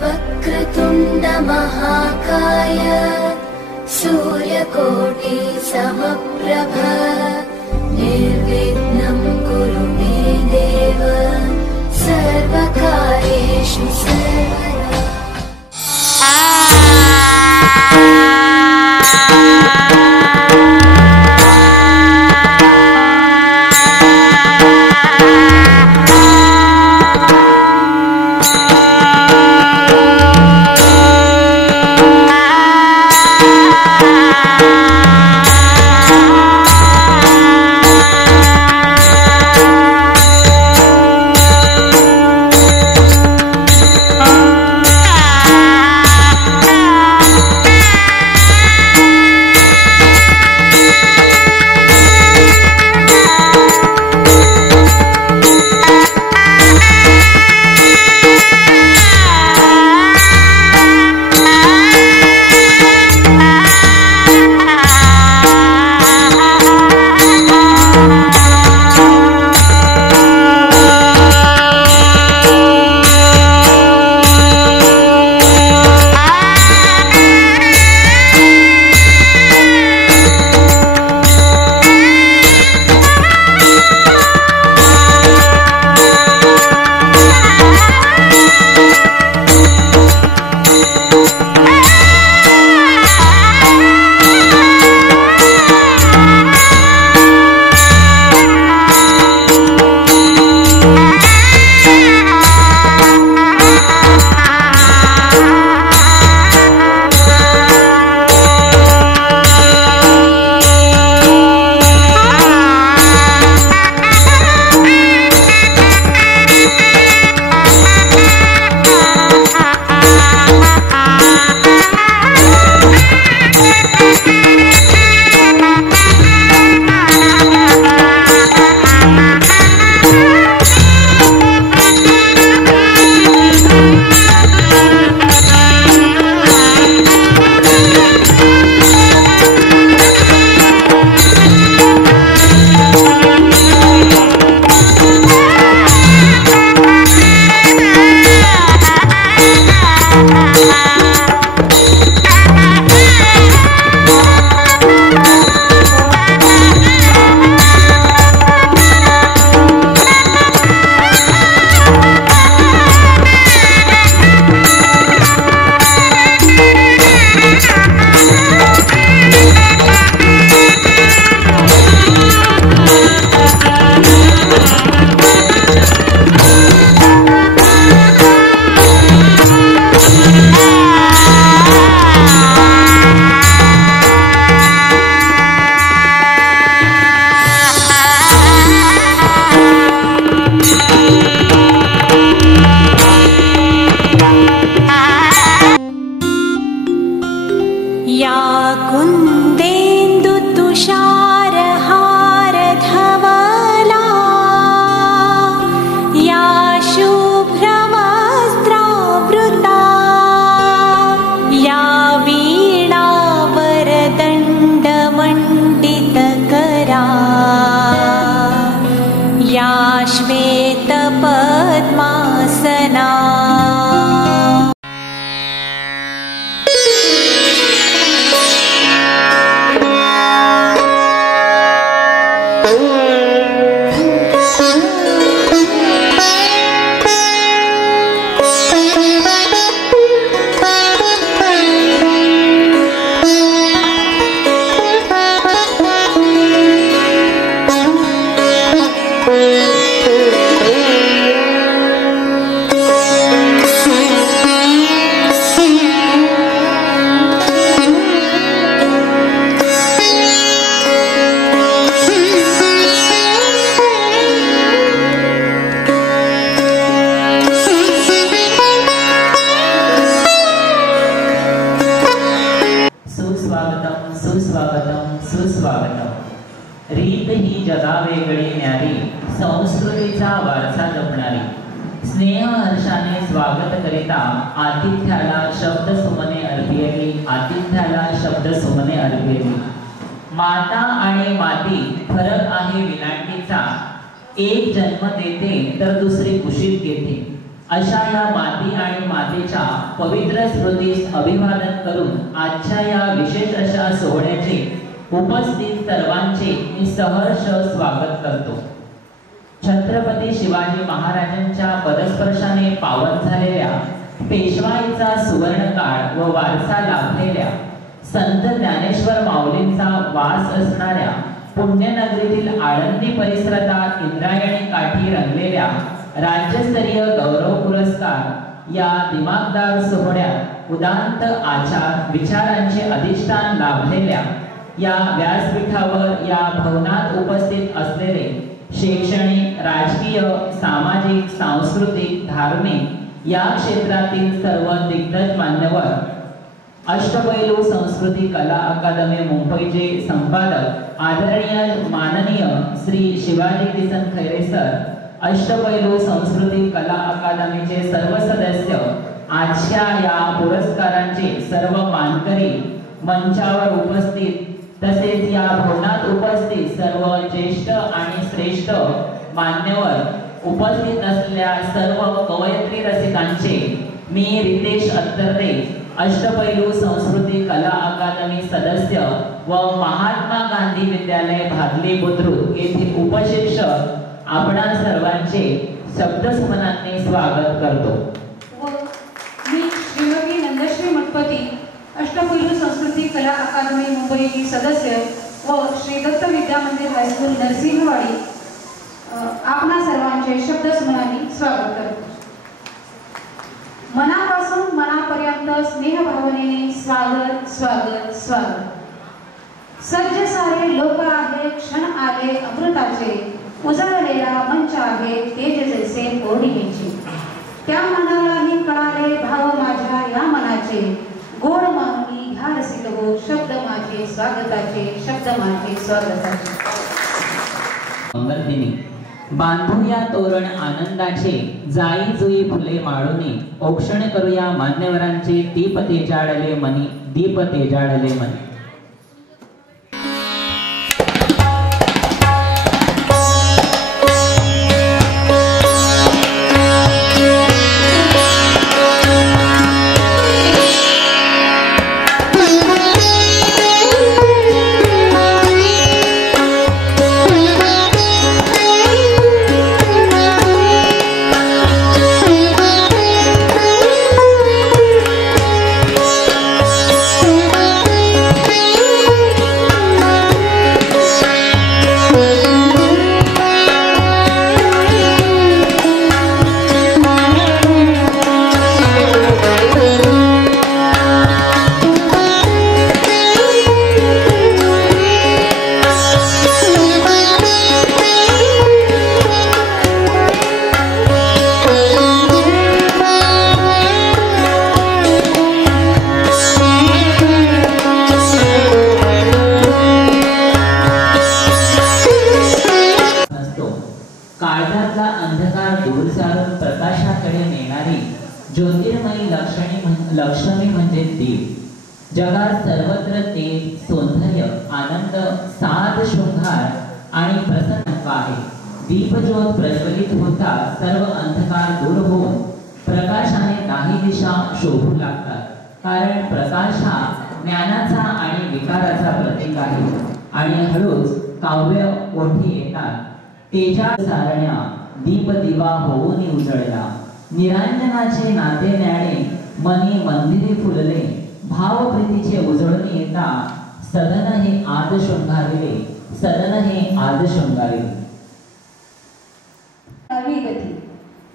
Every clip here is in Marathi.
वक्रतुण्ड महाकाय सूर्यकोटि समप्रभ निर्विघ्नं कुरु मे देव सर्वकार्येषु सर्वदा। रीत ही जगावेगळी न्यारी, संस्कृतीचा वारसा जपणारी. स्नेह हर्षाने स्वागत करिता आतिथ्याला शब्द सुमने अर्पिली, आतिथ्याला शब्द सुमने अर्पिली. माता आणि माती फरक आहे विलांटीचा, एक जन्म देते तर दुसरी कुशीत घेते. अशा या माती आणि मातेच्या पवित्र स्मृतीस अभिवादन करून आजच्या या विशेष अशा सोहळ्याचे उपस्थित सर्वांचे मी सहर्ष स्वागत करतो. छत्रपती शिवाजी महाराजांच्या पदस्पर्शाने पावन झालेल्या पेशवाईचा सुवर्णकाळ व वारसा लाभलेल्या संत ज्ञानेश्वर माऊलींचा वास असणाऱ्या पुण्यनगरीतील आळंदी परिसरात इंद्रायणी काठी रंगलेल्या राज्यस्तरीय गौरव पुरस्कार या दिमागदार सोहळ्यात उदात्त आचार विचारांचे अधिष्ठान लाभलेल्या या व्यासपीठावर या भवनात उपस्थित असलेले शैक्षणिक, राजकीय, सामाजिक, सांस्कृतिक, धार्मिक या क्षेत्रातील सर्व दिग्गज मान्यवर, अष्टपैलू संस्कृती कला अकादमी मुंबईचे संपादक आदरणीय माननीय श्री शिवाजी किसन खैरे सर, अष्टपैलू संस्कृती कला अकादमीचे सर्व सदस्य, आजच्या या पुरस्कारांचे सर्व मानकरी, मंचावर उपस्थित तसेच या भवनात उपस्थित सर्व ज्येष्ठ आणि श्रेष्ठ मान्यवर, उपस्थित असलेल्या सर्व कवयित्री रसिकांचे मी रितेश अत्तरदे, अष्टपैलू संस्कृती कला अकादमी सदस्य व महात्मा गांधी विद्यालय भादली बुद्रुक येथील उपशिक्षक आपणा सर्वांचे शब्दस्मरणाने स्वागत करतो. मी श्रीमती नंदश्री मठपती, अष्टपैलू संस्कृती कला अकादमी मुंबईची सदस्य व श्री दत्त विद्या मंदिर हायस्कूल नरसिंहवाडी आपणा सर्वांचे शब्दस्मरणाने स्वागत करतो. मनापासून मनापर्यंत स्नेहभावनेने स्वागत स्वागत स्वागत. सज्ज सारे लोक आहे, क्षण आले अमृताचे, उजळलेला मंच आहे तेज जैसे पौर्णिमेचे. त्या मनालाही कळाले भाव माझ्या या मनाचे, गोड मागणी घ्या रसिक हो, शब्द माझे स्वागताचे, शब्द माझे स्वागताचे. मंगलदिनी बांधूया तोरण आनंदाचे, जाई जुई फुले माळूनी, औक्षण करूया मान्यवरांचे, दीप तेजाडले मनी, दीप तेजाडले मनी. लक्ष्मी म्हणजे देव. जगात सर्वत्र तेज, सौंदर्य, आनंद, साध, शृंगार आणि प्रसन्नता आहे. दीपज्योत प्रज्वलित होता सर्व अंधकार दूर होऊन प्रकाशाने दाही दिशा शोभू लागतात. कारण प्रकाश हा ज्ञानाचा आणि विकाराचा प्रतीक आहे. आणि हळूच काव्य ओठी येतात. तेजा सारण्या दीप दिवा होऊन उजळला. निरांजनाचे नाते न्याडे मनी मंदिरे फुलले. भाव प्रीतीचे उजळून येता सदन हे आज शृंगारिले. सदन हे आज शृंगारिले.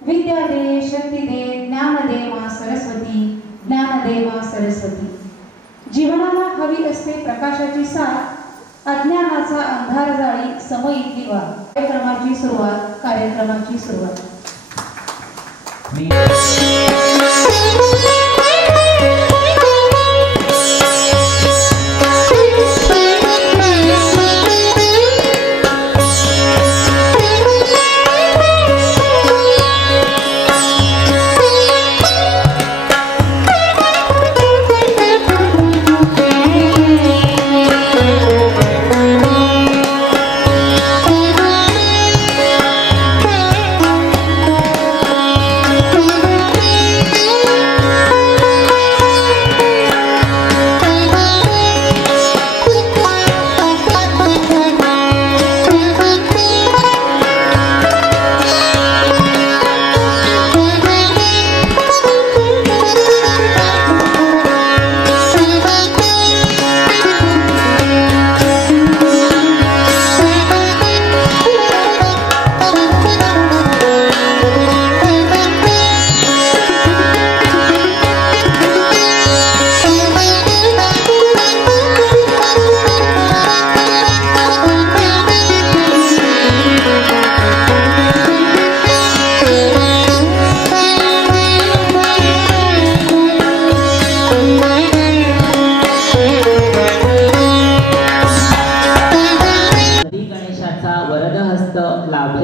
विद्या दे, शक्ती दे, ज्ञान दे मा सरस्वती, ज्ञान दे मा सरस्वती. जीवनाला हवी असते प्रकाशाची साथ, अज्ञानाचा अंधार जाळी समयित दिवा. कार्यक्रमाची सुरुवात.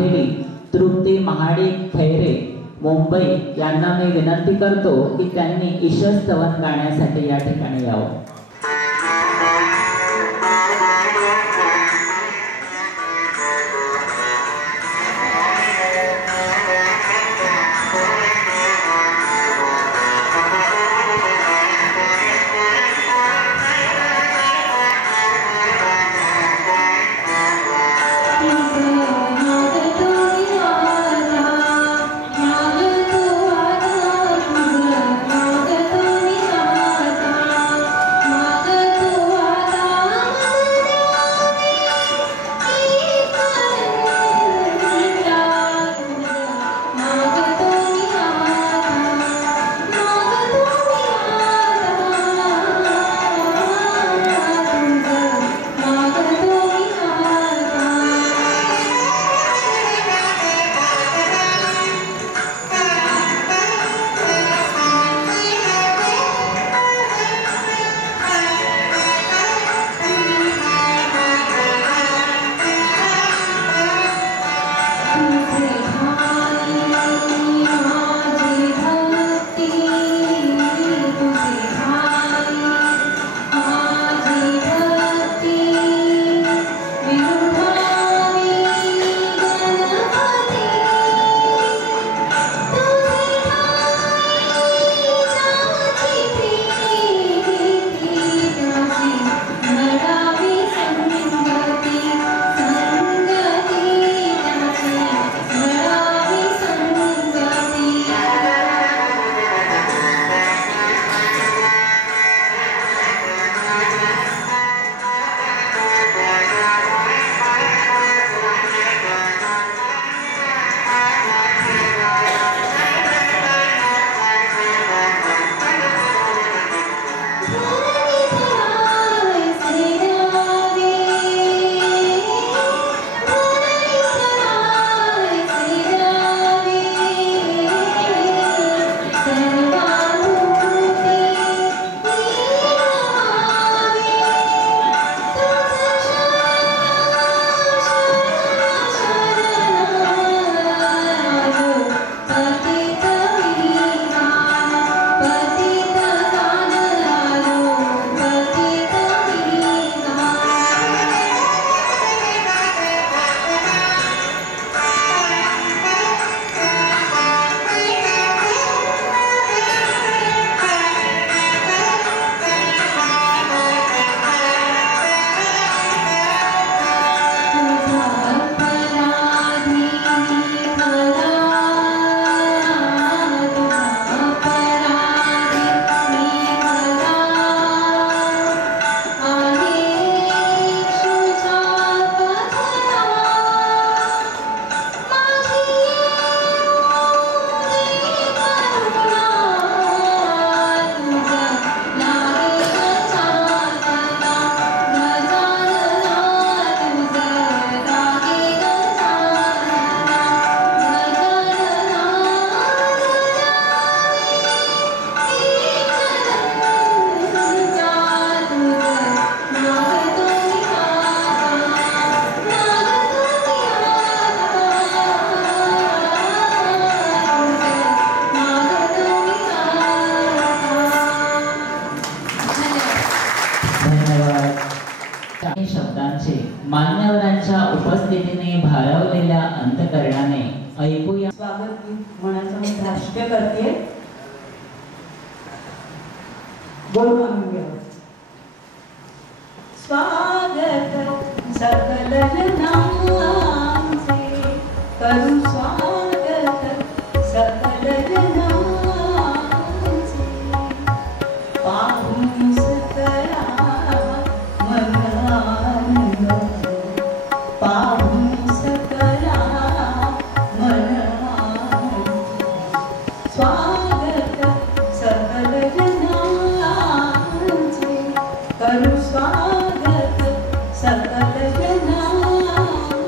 माहेरी तृप्ती महाडिक खैरे मुंबई यांना मी विनंती करतो की त्यांनी ईशस्तवन गाण्यासाठी या ठिकाणी यावं. शब्दांचे मान्यवरांच्या उपस्थितीने भारावलेल्या अंतकरणाने ऐकूया. स्वागत गीत म्हणायचं मी राष्ट्रीय करते. बोल म्हणून घ्या. स्वागत सकल जनांचे करू स्वागत सकल जनांचे पाहून सकला मन आनंद पाहून सकला मन आनंद स्वागत सकल जनांचे करू स्वागत सकल जनांचे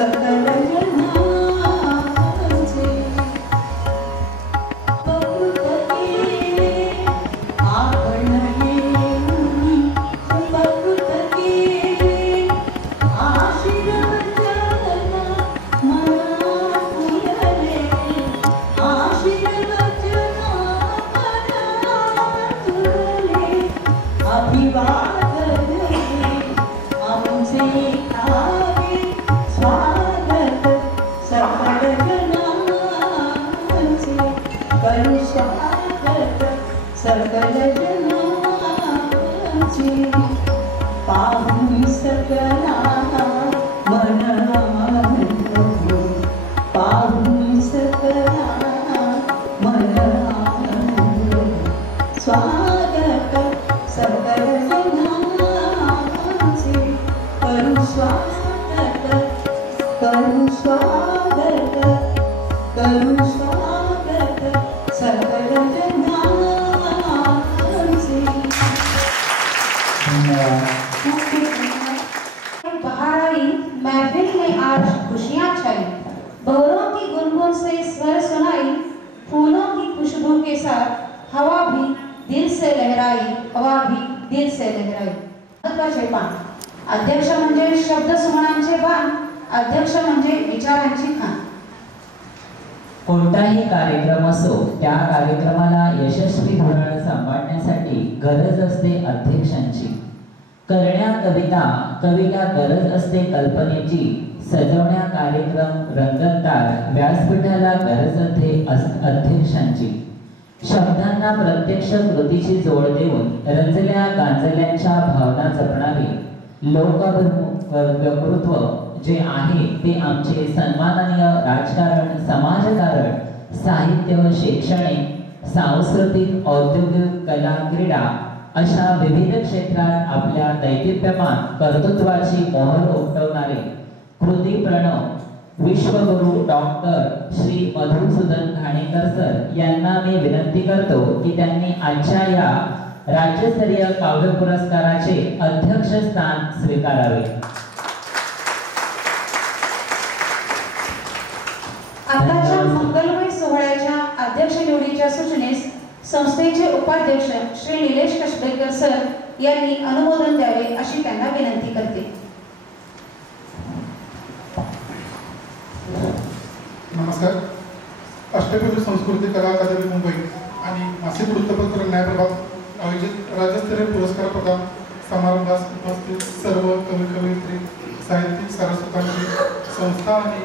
सकल जनाचे प्रकृत केले आपण येऊनी प्रकृत केले आशीर्वचन मनात तुलले आशीर्वचन मनात तुलले अभिवादन आमचे आवे स्वागत सकल जनाचे करू स्वागत सकल जनाचे पाहून सकला मन आनंद पाहून सकला मन आनंद स्वागत सकल जनाचे करू स्वागत करू स्वागत करू स्वागत सकल जनाचे धन्यवाद. बाहर आई महफिल में आज खुशियां छाई बहरों की गुनगुन से स्वर सुनाई फूलों की खुशबू के साथ हवा भी दिल से लहराई हवा भी दिल से लहराई. महत्वाचे पान अध्यक्ष म्हणजे शब्द सुमनांचे बाण अध्यक्ष म्हणजे विचारांची खाण. कोणताही कार्यक्रम असो त्या कार्यक्रमाला यशस्वी धोरण सांभाळण्यासाठी गरज असते अध्यक्षांची. करण्या कविता कवीला गरज असते कल्पनेची. सजवण्या कार्यक्रम रंगतदार व्यासपीठाला गरज असते अध्यक्षांची. शब्दांना प्रत्यक्ष कृतीची जोड देऊन रंजल्या गांजल्यांच्या भावना जपणारे लोकवक्तृत्व जे आहे ते आमचे सन्माननीय राजकारण समाजकारण साहित्य शैक्षणिक सांस्कृतिक औद्योगिक कला क्रीडा अशा विविध क्षेत्रात आपल्या दैदिप्यमान कर्तृत्वाची मोहर उमटवणारे कृती प्रणव विश्वगुरु डॉक्टर श्री मधुसूदन घाणेकर सर यांना मी विनंती करतो की त्यांनी आजच्या या राज्यस्तरीय काव्य पुरस्काराचे अध्यक्षस्थान स्वीकारावे. आताच्या मंगलमय सोहळ्याच्या अध्यक्ष निवडीच्या सूचनेस संस्थेचे उपाध्यक्ष श्री निलेश कशबेकर सर यांनी अनुमोदन द्यावे अशी त्यांना विनंती करते. नमस्कार. अष्टपैलू संस्कृती कला अकादमी मुंबई आणि मासिक वृत्तपत्र न्यायप्रभाग आयोजित राज्यस्तरीय पुरस्कार प्रदान समारंभास उपस्थित सर्व कवी कवयित्री साहित्यिक सारस्वतांची संस्था आणि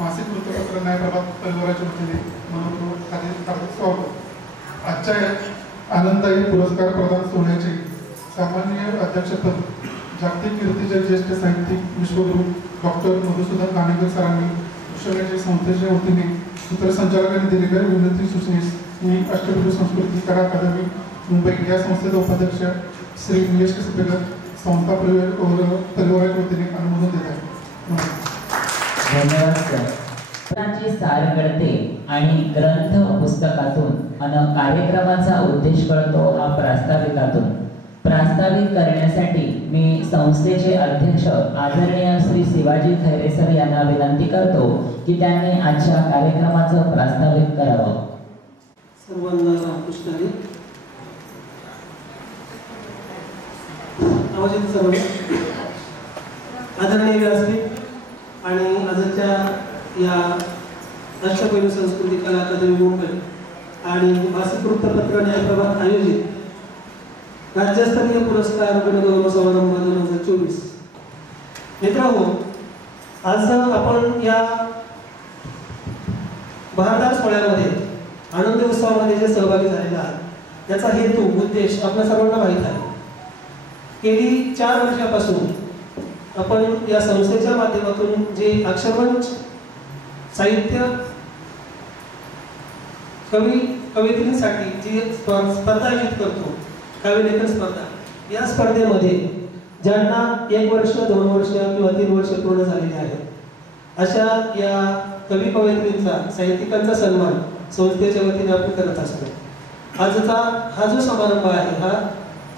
मासिक वृत्तपत्र न्यायप्रभाग परिवाराच्या वतीने मनपूर्वक हार्दिक स्वागत. आजच्या या आनंददायी पुरस्कार प्रदान सोहळ्याचे सामान्य अध्यक्षपद जागतिक कीर्तीचे ज्येष्ठ साहित्यिक विश्वगुरु डॉक्टर मधुसूदन घाणेकर सरांनी भूषवण्याच्या संस्थेच्या वतीने सूत्रसंचालकांनी दिलेल्या विनंती सूचनेस मी अष्टपैलू संस्कृती कला अकादमी मुंबई या संस्थेचे उपाध्यक्ष श्री निलेश कशबेकर संस्था परिवाराच्या वतीने अनुमोदन देत आहे. धन्यवाद सर. सार कळते आणि ग्रंथ पुस्तकातून आणि कार्यक्रमाचा उद्देश कळतो हा प्रास्ताविकातून. प्रास्ताविक करण्यासाठी मी संस्थेचे अध्यक्ष आदरणीय श्री शिवाजी खैरे सर यांना विनंती करतो की त्यांनी आजच्या कार्यक्रमाचं प्रास्ताविक करावं. सर्वांना रामकृष्ण हरी. आवाजित सर्व आदरणीय व्यासपीठ आणि आजच्या या अष्टपैलू संस्कृती कला अकादमी मुंबई आणि मासिक वृत्तपत्र न्यायप्रभाग आयोजित राज्यस्तरीय पुरस्कार गुणगौरव समारंभ 2024. मित्रांनो, आज आपण या बहारदार सोहळ्यामध्ये आनंद उत्सवामध्ये जे सहभागी झालेले आहात याचा हेतू उद्देश आपल्या सर्वांना माहीत आहे. गेली 4 वर्षापासून आपण या संस्थेच्या माध्यमातून जे अक्षरवंच साहित्य कवयित्रींसाठी जी स्पर्धा आयोजित करतो, काव्यलेखन स्पर्धा, या स्पर्धेमध्ये ज्यांना 1 वर्ष 2 वर्ष किंवा 3 वर्ष पूर्ण झालेली आहेत अशा या कवी कवयित्रींचा साहित्यिकांचा सन्मान संस्थेच्या वतीने आपण करत असतो. आजचा हा जो समारंभ आहे हा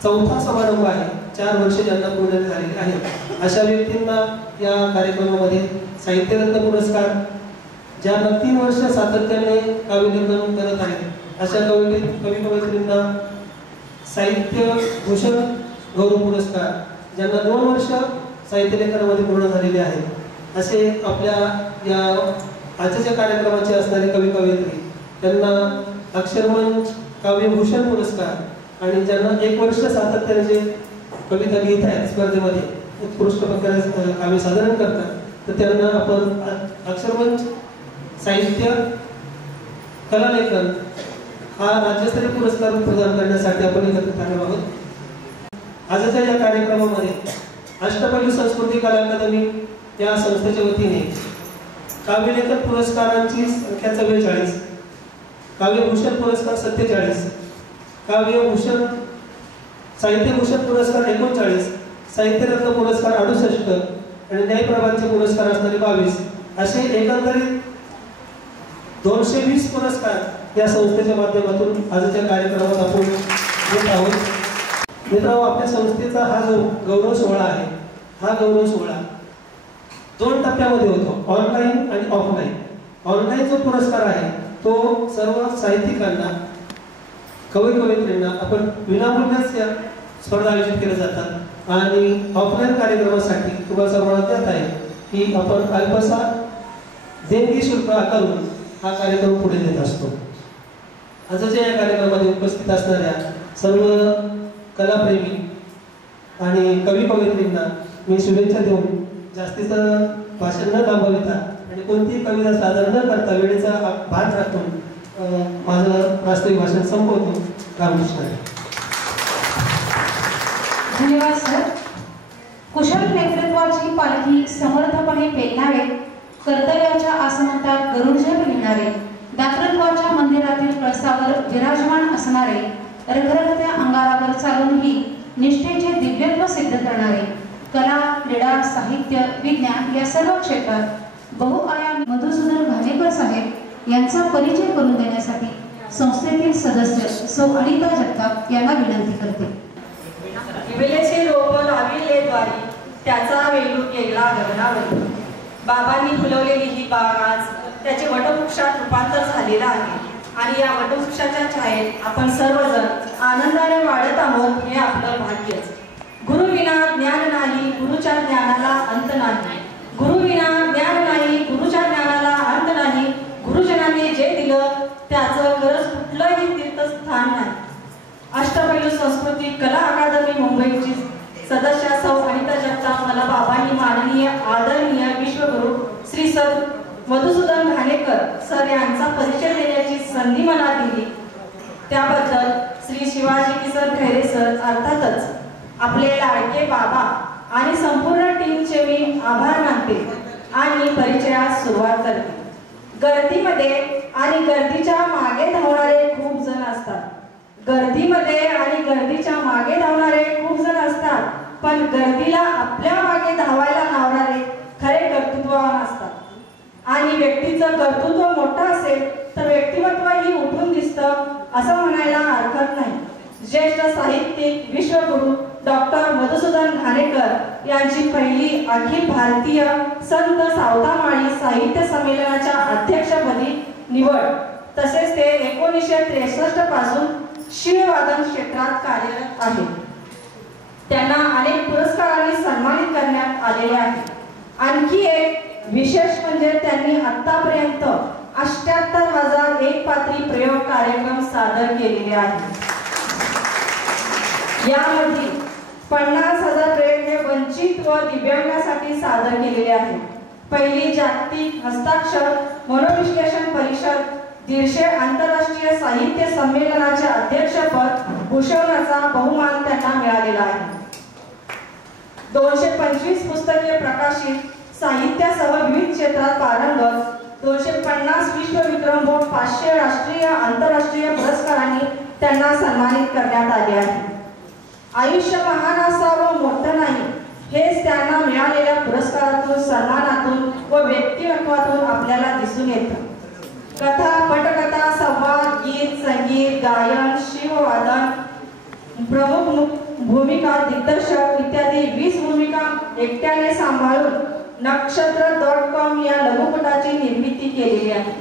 4था समारंभ आहे 4 वर्ष ज्यांना पूर्ण झालेले आहेत अशा व्यक्तींना या कार्यक्रमामध्ये साहित्यरत्न पुरस्कार, ज्यांना 3 वर्ष सातत्याने काव्यलेखन करत आहेत अशा कवी कवयित्रींना साहित्य भूषण गौरव पुरस्कार, ज्यांना 2 वर्ष साहित्य लेखनामध्ये पूर्ण झालेले आहेत असे आपल्या या आजच्या कार्यक्रमाचे असणारे कवी कवयित्री त्यांना अक्षरमंच काव्यभूषण पुरस्कार आणि ज्यांना 1 वर्ष सातत्याने जे कविता लिहित आहेत स्पर्धेमध्ये उत्कृष्ट प्रकारे काव्य सादर करतात तर त्यांना आपण अक्षरमंच साहित्य कलालेखन हा राज्यस्तरीय पुरस्कार प्रदान करण्यासाठी आपण एकत्रित आलो आहोत। आजच्या या कार्यक्रमामध्ये अष्टपैलू संस्कृती कला अकादमी या संस्थेच्या वतीने काव्यलेखन पुरस्कारांची संख्या 44, काव्यभूषण पुरस्कार 47, काव्यभूषण साहित्यभूषण पुरस्कार 39, साहित्यरत्न पुरस्कार 68 आणि न्यायप्रभाचे पुरस्कार असणारे 22 असे एकंदरीत 220 पुरस्कार या संस्थेच्या माध्यमातून आजच्या कार्यक्रमात आपण घेत आहोत। मित्रांनो, आपल्या संस्थेचा हा जो गौरव सोहळा आहे हा गौरव सोहळा 2 टप्प्यामध्ये होतो, ऑनलाईन आणि ऑफलाईन। ऑनलाईन जो पुरस्कार आहे तो सर्व साहित्यिकांना कवी कवयित्रींना आपण विनामूल्य स्पर्धा आयोजित केल्या जातात आणि ऑफलाईन कार्यक्रमासाठी तुम्हाला सर्वांना देत आहे की आपण अल्पसा देणगी शुल्क आकारून हा कार्यक्रम पुढे नेत असतो। आजच्या या कार्यक्रमामध्ये उपस्थित असणाऱ्या सर्व कलाप्रेमी आणि कवी कवयित्रींना मी शुभेच्छा देऊन जास्तीचं भाषण न थांबविता आणि कोणतीही कविता सादर न करता वेळेचा भार राखून माझं वास्तविक भाषण संपवतो। रामकृष्ण। धन्यवाद सर। कुशल नेतृत्वाची पालखी समर्थपणे पेलणारे, कर्तव्याच्या आसमंतात गरुडझेप लिहिणारे, दातृत्वाच्या मंदिरातील कळसावर विराजमान असणारे, रखरखत्या अंगारावर चालूनही निष्ठेचे दिव्यत्व सिद्ध करणारे, कला, क्रीडा, साहित्य, विज्ञान या सर्व क्षेत्रात बहुआयामी मधुसूदन घाणेकर साहेब यांचा परिचय करून देण्यासाठी संस्थेतील सदस्य सौ अनिता जगताप यांना विनंती करते। विवेलेचे रोप लाविले द्वारी, त्याचा वेलू गेला गगनावरी। बाबांनी फुलवलेली ही बाग आज त्याचे वटवृक्षात रूपांतर झालेलं आहे आणि या वटवृक्षाच्या छायेत आपण सर्वजण आनंदाने वाढत आहोत हे आपलं भाग्यच। गुरुविना ज्ञान नाही, गुरुच्या ज्ञानाला अंत नाही। गुरुविना ज्ञान नाही, गुरुच्या ज्ञानाला अंत नाही। गुरुजनांनी जे दिलं त्याचं खरंच कुठलंही तीर्थस्थान नाही। अष्टपैलू संस्कृती कला अकादमी मुंबईची सदस्य सौ अनिता जगताप मला बाबांनी माननीय आदरणीय विश्वगुरु श्री सर मधुसूदन घाणेकर सर यांचा परिचय देण्याची संधी मला दिली त्याबद्दल श्री शिवाजी किसन खैरे सर अर्थातच आपले लाडके बाबा आणि संपूर्ण टीमचे मी आभार मानते आणि परिचयास सुरुवात करते। गर्दीमध्ये आणि गर्दीच्या मागे धावणारे खूप जण असतात। गर्दीमध्ये आणि गर्दीच्या मागे धावणारे खूप जण असतात, पण गर्दीला आपल्या मागे धावायला लावणारे खरे कर्तृत्ववान असतात। आणि व्यक्तीचं कर्तृत्व मोठं असेल तर व्यक्तिमत्वही उठून दिसतं असं म्हणायला हरकत नाही। ज्येष्ठ साहित्यिक विश्वगुरु डॉक्टर मधुसूदन घाणेकर यांची पहिली अखिल भारतीय संत सावतामाळी साहित्य संमेलनाच्या अध्यक्षपदी निवड, तसेच ते 1963 पासून शिववादन क्षेत्रात कार्यरत आहेत। त्यांना अनेक पुरस्कारांनी सन्मानित करण्यात आलेले आहे। आणखी एक विशेष म्हणजे त्यांनी आतापर्यंत 78,001 पात्री प्रयोग कार्यक्रम सादर केलेले आहेत। यामध्ये 50,000 प्रयोग हे वंचित व दिव्यांगासाठी सादर केलेले आहेत। पहिली जागतिक हस्ताक्षर मनोविश्लेषण परिषद 150 आंतरराष्ट्रीय साहित्य संमेलनाचे अध्यक्षपद भूषवण्याचा बहुमान त्यांना मिळालेला आहे। 225 पुस्तके प्रकाशित, साहित्यासह विविध क्षेत्रात पारंगत, 250 विश्वविक्रम व 500 राष्ट्रीय आंतरराष्ट्रीय पुरस्कारांनी त्यांना सन्मानित करण्यात आले आहे। आयुष्य महान असावं मोठं नाही हेच त्यांना मिळालेल्या पुरस्कारातून, सन्मानातून व व्यक्तिमत्वातून आपल्याला दिसून येतं। कथा, पटकथा, संवाद, गीत, संगीत, गायन, शिववादन, प्रमुख भूमिका, दिग्दर्शक इत्यादी 20 भूमिका एकट्याने सांभाळून नक्षत्र.com या लघुपटाची निर्मिती केलेली आहे.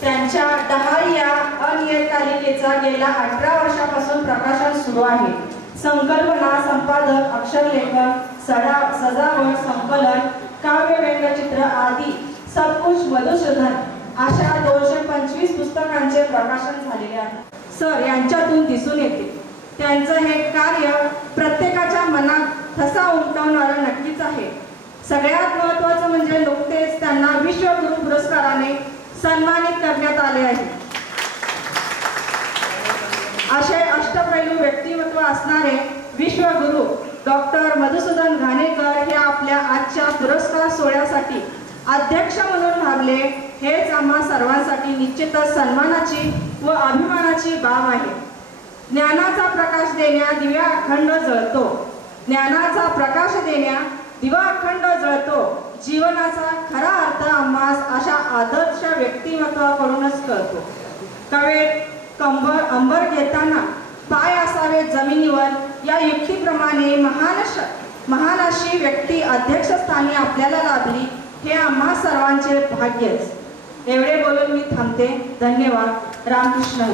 त्यांच्या डहाळ या अनियतकालिकेचा गेल्या 18 वर्षापासून प्रकाशन सुरू आहे. संकल्पना, संपादक, अक्षरलेखन, सजावट, संकलन, काव्य, व्यंगचित्र आदी सब कुछ मधुसूदन अशा 225 पुस्तकांचे प्रकाशन झालेले आहे. सर यांच्यातून दिसून येते त्यांचं हे कार्य प्रत्येकाच्या मनात ठसा उमटवणारं नक्कीच आहे. सगळ्यात महत्त्वाचं म्हणजे नुकतेच त्यांना विश्वगुरु पुरस्काराने सन्मानित करण्यात आले आहे. असे अष्टपैलू व्यक्तिमत्व असणारे विश्वगुरु डॉक्टर मधुसूदन घाणेकर हे आपल्या आजच्या पुरस्कार सोहळ्यासाठी अध्यक्ष म्हणून लाभले हेच आम्हा सर्वांसाठी निश्चितच सन्मानाची व अभिमानाची बाब आहे. ज्ञानाचा प्रकाश देण्या दिव्या अखंड जळतो, ज्ञानाचा प्रकाश देण्या दिवा अखंड जळतो. जीवनाचा खरा अर्थ आम्हास अशा आदर्श व्यक्तिमत्वाकडूनच कळतो. कवेत अंबर घेताना पाय असावे जमिनीवर या युक्तीप्रमाणे महान अशी व्यक्ती अध्यक्षस्थानी आपल्याला लाभली हे आम्हा सर्वांचे भाग्यच. एवढे बोलून मी थांबते. धन्यवाद. रामकृष्ण.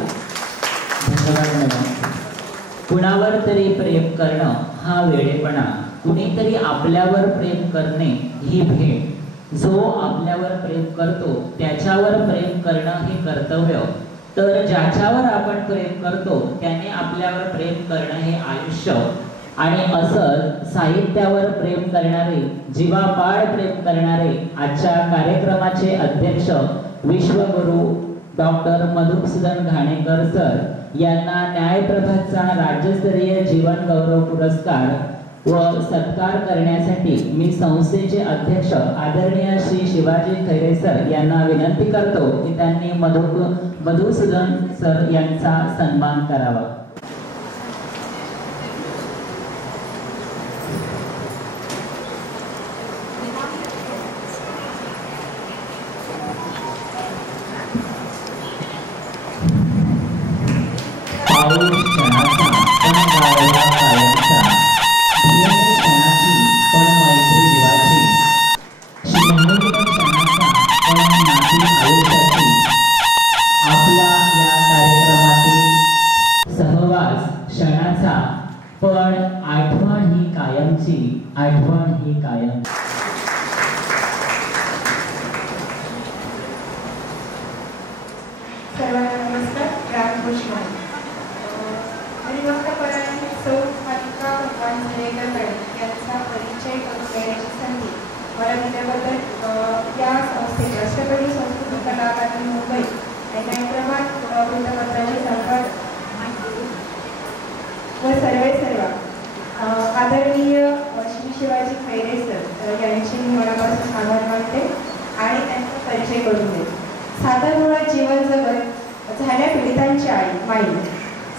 कुणावर तरी प्रेम करणं हा वेडेपणा, कुणीतरी आपल्यावर प्रेम करणे ही भेट. जो आपल्यावर प्रेम करतो त्याच्यावर प्रेम करणं हे कर्तव्य, तर ज्याच्यावर आपण प्रेम करतो त्याने आपल्यावर प्रेम करणं हे आयुष्य. आणि असं साहित्यावर प्रेम करणारे, जीवापाड प्रेम करणारे आजच्या कार्यक्रमाचे अध्यक्ष विश्वगुरु डॉक्टर मधुसूदन घाणेकर सर यांना न्यायप्रभातचा राज्यस्तरीय जीवन गौरव पुरस्कार व सत्कार करण्यासाठी मी संस्थेचे अध्यक्ष आदरणीय श्री शिवाजी खैरे सर यांना विनंती करतो की त्यांनी मधुसूदन सर यांचा सन्मान करावा. आदरणीय श्री शिवाजी खैरे सर यांची मी मनापासून आभार मानते आणि त्यांचा परिचय करून देते. साधनमुळे जीवन जगत झाल्या पीडितांची माई,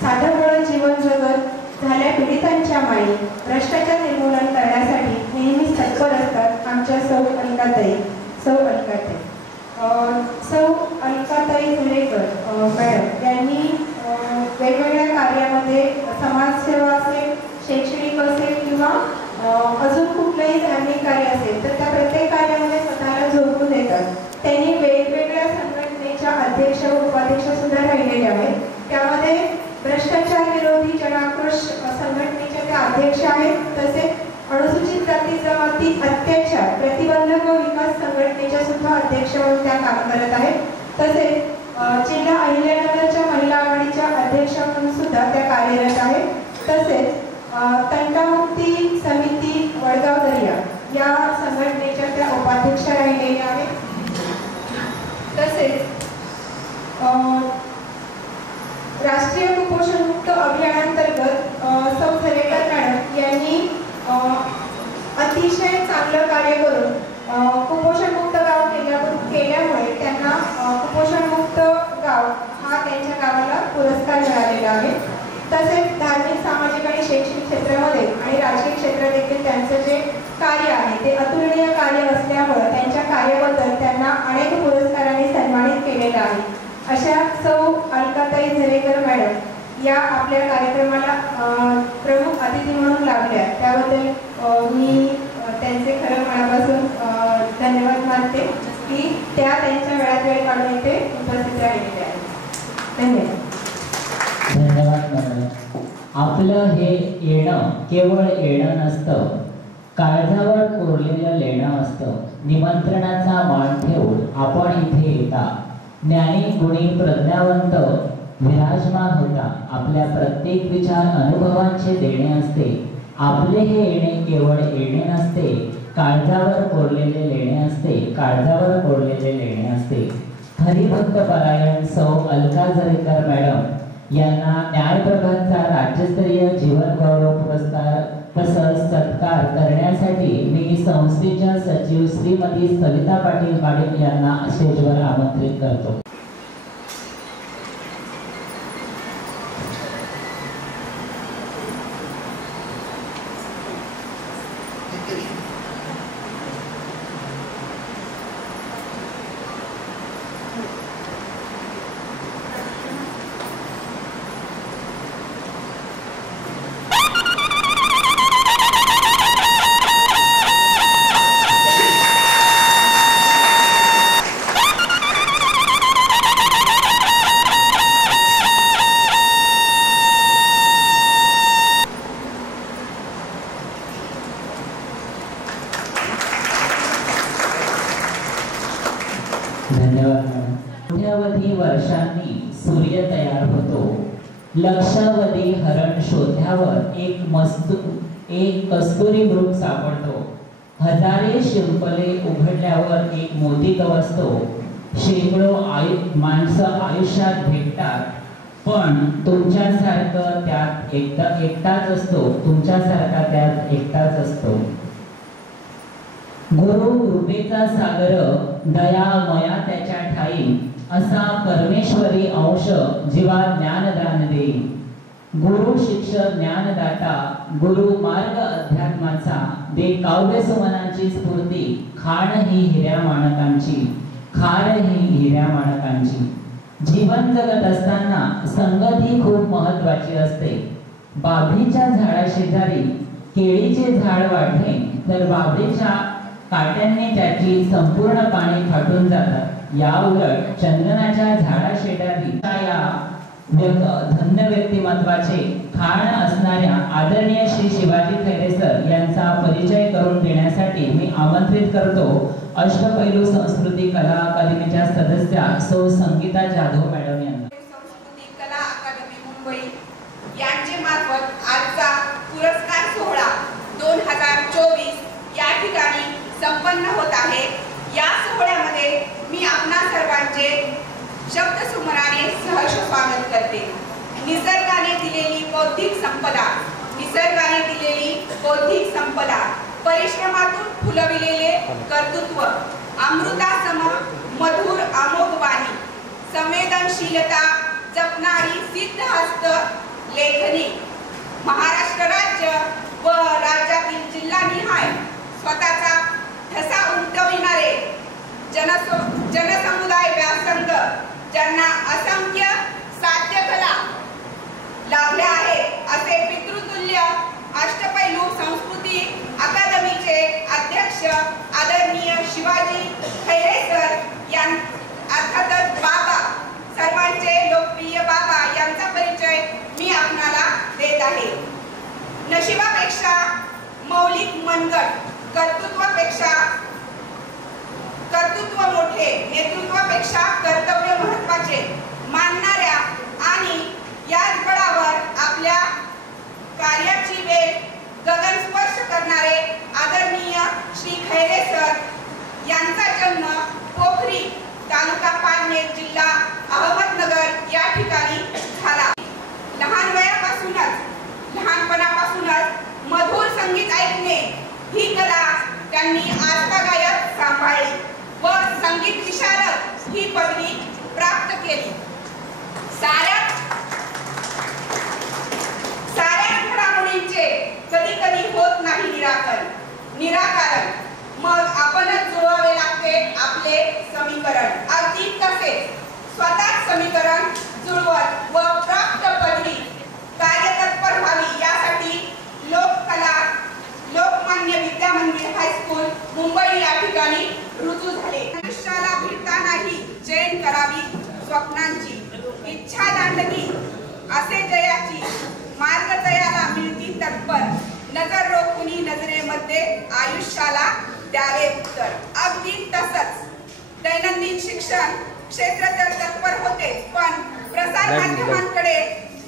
साधनमुळे जीवन जगत झाल्या पीडितांच्या माई भ्रष्टाचार निर्मूलन करण्यासाठी नेहमी तत्पर असतात आमच्या सौ अलकाताई. सौ अलकाताई झुलेकर मॅडम यांनी वेगवेगळ्या कार्यामध्ये समाजसेवा असेल, शैक्षणिक असेल किंवा अजून कुठलंही धार्मिक कार्य असेल तर त्या प्रत्येक कार्यामध्ये स्वतःला झोकून देतात. त्यांनी वेगवेगळ्या संघटनेच्या अध्यक्ष व उपाध्यक्ष सुद्धा राहिलेल्या आहेत. त्यामध्ये भ्रष्टाचार विरोधी जनाक्रोश संघटनेच्या त्या अध्यक्ष आहेत. तसेच अनुसूचित जाती जमाती अत्याचार प्रतिबंधक व विकास संघटनेच्या सुद्धा अध्यक्ष म्हणून त्या काम करत आहेत. तसेच जिल्हा अहिल्यानगरच्या महिला आघाडीच्या अध्यक्ष म्हणून सुद्धा त्या कार्यरत आहेत. तसेच तंटामुक्ती समिती वडगाव दर्या या संघटनेच्या त्या उपाध्यक्ष राहिलेल्या आहेत. तसेच राष्ट्रीय कुपोषणमुक्त अभियानांतर्गत सौ झरेकर मॅडम यांनी अतिशय चांगलं कार्य करून कुपोषणमुक्त गाव केल्यामुळे त्यांना कुपोषणमुक्त गाव हा त्यांच्या गावाला पुरस्कार मिळालेला आहे. तसेच धार्मिक, सामाजिक आणि शैक्षणिक क्षेत्रामध्ये आणि राजकीय क्षेत्रात देखील त्यांचं जे कार्य आहे ते अतुलनीय कार्य असल्यामुळे त्यांच्या कार्याबद्दल त्यांना अनेक पुरस्कारांनी सन्मानित केलेलं आहे. अशा सौ अलकाताई झरेकर मॅडम या आपल्या कार्यक्रमाला प्रमुख अतिथी म्हणून लाभल्या, त्याबद्दल मी त्यांचे खरं मनापासून धन्यवाद मानते की त्या त्यांच्या वेळात वेळ काढून इथे उपस्थित राहिलेल्या आहेत. धन्यवाद. धन्यवाद मॅडम. आपलं हे येणं केवळ येणं नसतं, काळजावर कोरलेलं लेणं असतं. निमंत्रणाचा मान ठेवून आपण इथे येता. ज्ञानी गुणी प्रज्ञावंत विराजमान होता. आपल्या प्रत्येक विचार अनुभवांचे देणे असते. आपले हे येणे केवळ येणे नसते, काळजावर कोरलेले लेणे असते. काळजावर कोरलेले लेणे असते. हरिभक्त परायण सौ अलका जरेकर मॅडम यांना न्यायप्रभातचा राज्यस्तरीय जीवन गौरव पुरस्कार तसंच सत्कार करण्यासाठी मी संस्थेच्या सचिव श्रीमती सविता पाटील पाटील यांना स्टेजवर आमंत्रित करतो. कोट्यावधी वर्षांनी सूर्य तयार होतो. लक्षावधी हरण शोध्यावर एक कस्तुरी मृग सापडतो. हजारे शिंपले उघडल्यावर एक मोती गवसतो. शेकडो माणसं आयुष्यात भेटतात, पण तुमच्यासारखं त्यात एकटाच असतो. तुमच्यासारखा त्यात एकटाच असतो. गुरु कृपेचा सागर दयामया त्याच्या ठाई, असा परमेश्वरी अंश जीवा ज्ञानदान देई. गुरु शिक्षक ज्ञानदाता, गुरु मार्ग अध्यात्माचा, दे काव्य सुमनाची स्फूर्ती. खाण ही हिऱ्या माणकांची, खार ही हिऱ्या माणकांची. जीवन जगत असताना संगत ही खूप महत्वाची असते. बाभळीच्या झाडाशेजारी केळीचे झाड वाढले तर बाभळीच्या काट्यांनी त्याची संपूर्ण पाने फाटून जातात. या उलट चंदनाच्या झाडाशेजारी या धन्य व्यक्तिमत्वाचे खाण असणाऱ्या आदरणीय श्री शिवाजी खैरे सर यांचा परिचय करून देण्यासाठी मी आमंत्रित करतो अष्टपैलू संस्कृती कला अकादमीच्या सदस्या सौ संगीता जाधव मॅडम यांना. संस्कृती कला अकादमी मुंबई यांचे मार्फत आजचा पुरस्कार सोहळा 2024 या ठिकाणी संपन्न होत आहे. या सोहळ्यामध्ये मी आपणा सर्वांचे शब्दसुमनाने सहर्ष स्वागत करते. निसर्गाने दिलेली बौद्धिक संपदा, परिश्रमातून फुलविलेले कर्तृत्व, अमृतासम मधुर अमोघ वाणी, संवेदनशीलता जपणारी सिद्धहस्त लेखनी, महाराष्ट्र राज्य व राज्यातील जिल्हानिहाय स्वतःचा ठसा उमटविणारे जनसमुदाय व्यासंग, ज्यांना असंख्य साध्य कला लाभल्या आहेत, असे पितृतुल्य अष्टपैलू संस्कृती अकादमीचे अध्यक्ष आदरणीय शिवाजी खैरे सर अर्थातच बाबा, सर्वांचे लोकप्रिय बाबा यांचा परिचय मी आपणाला देत आहे. नशिबापेक्षा मौलिक मनगट, कर्तृत्व मोठे, नेतृत्वापेक्षा कर्तव्य महत्वाचे मानणाऱ्या आणि याच बळावर आपल्या कार्याची वेळ गगनस्पर्श करणारे आदरणीय श्री खैरे सर यांचा जन्म पोखरी, तालुका पारनेर, जिल्हा अहमदनगर या ठिकाणी झाला. लहानपणापासूनच मधुर संगीत ऐकणे ही कला त्यांनी आजतागायत सांभाळली व संगीत विशारद ही पदवी प्राप्त केली. साऱ्या घडामोडींचे कधी कधी होत नाही निराकरण, मग आपणच जुळवावे लागते आपले समीकरण. अगदी तसेच स्वतःच समीकरण जुळवत व प्राप्त पदवी व्हावी यासाठी लोककला लोकमान्य विद्या मंदिर हायस्कूल मुंबई या ठिकाणी रुजू झाले. आयुष्याला भिडतानाही जैन करावी स्वप्नांची इच्छा दांडगी असे जयाची मार्ग तयाला मिळती तत्पर नजर रोखुनी नजरेमध्ये आयुष्याला द्यावे उत्तर. अगदी तसंच दैनंदिन शिक्षण क्षेत्र तर तत्पर होते, पण प्रसार माध्यमांकडे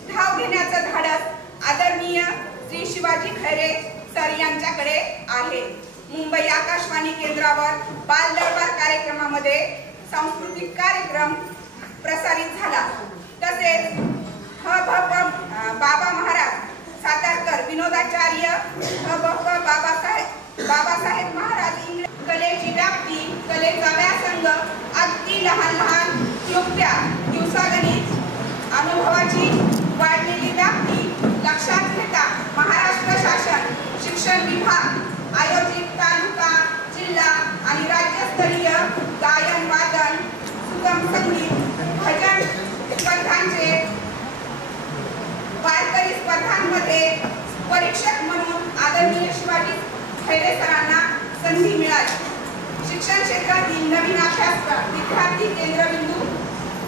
धाव घेण्याचं धाडस आदरणीय श्री शिवाजी खैरे सर यांच्याकडे आहे. मुंबई आकाशवाणी केंद्रावर बाल दरबार कार्यक्रमामध्ये सांस्कृतिक कार्यक्रम प्रसारित झाला. तसेच बाबा महाराज सातारकर विनोदाचार्य बाबासाहेब महाराज कलेची व्याप्ती कलेचा व्यासंग अगदी लहान लहान क्लुप्त्या दिवसागणिक अनुभवाची वाढलेली व्याप्ती लक्षात घेता महाराष्ट्र शासन शिक्षण विभाग आयोजित तालुका जिल्हा आणि राज्यस्तरीय गायन वादन सुगम संगीत भजन स्पर्धांचे वारकरी स्पर्धांमध्ये परीक्षक म्हणून आदरणीय शिवाजी खैरे सरांना संधी मिळाली. शिक्षण क्षेत्रातील नवीन अभ्यासक्रम विद्यार्थी केंद्रबिंदू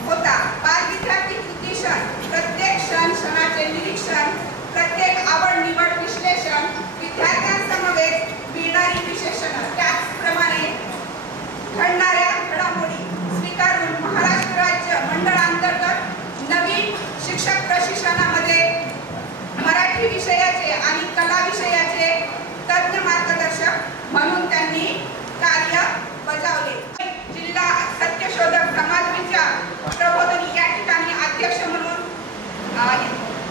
होता. बाल विद्यार्थी उद्दिष्टन प्रत्येक क्षणाचे निरीक्षण प्रत्येक आवड निवड विश्लेषण विद्यार्थ्यांसमवेत मिळणारी विशेषण त्याचप्रमाणे घडणाऱ्या घडामोडी स्वीकारून महाराष्ट्र राज्य मंडळांतर्गत नवीन शिक्षक प्रशिक्षणामध्ये मराठी विषयाचे आणि कला विषयाचे तज्ञ मार्गदर्शक म्हणून त्यांनी कार्य बजावले. जिल्हा सत्यशोधक समाज विचार प्रबोधिनी या ठिकाणी अध्यक्ष म्हणून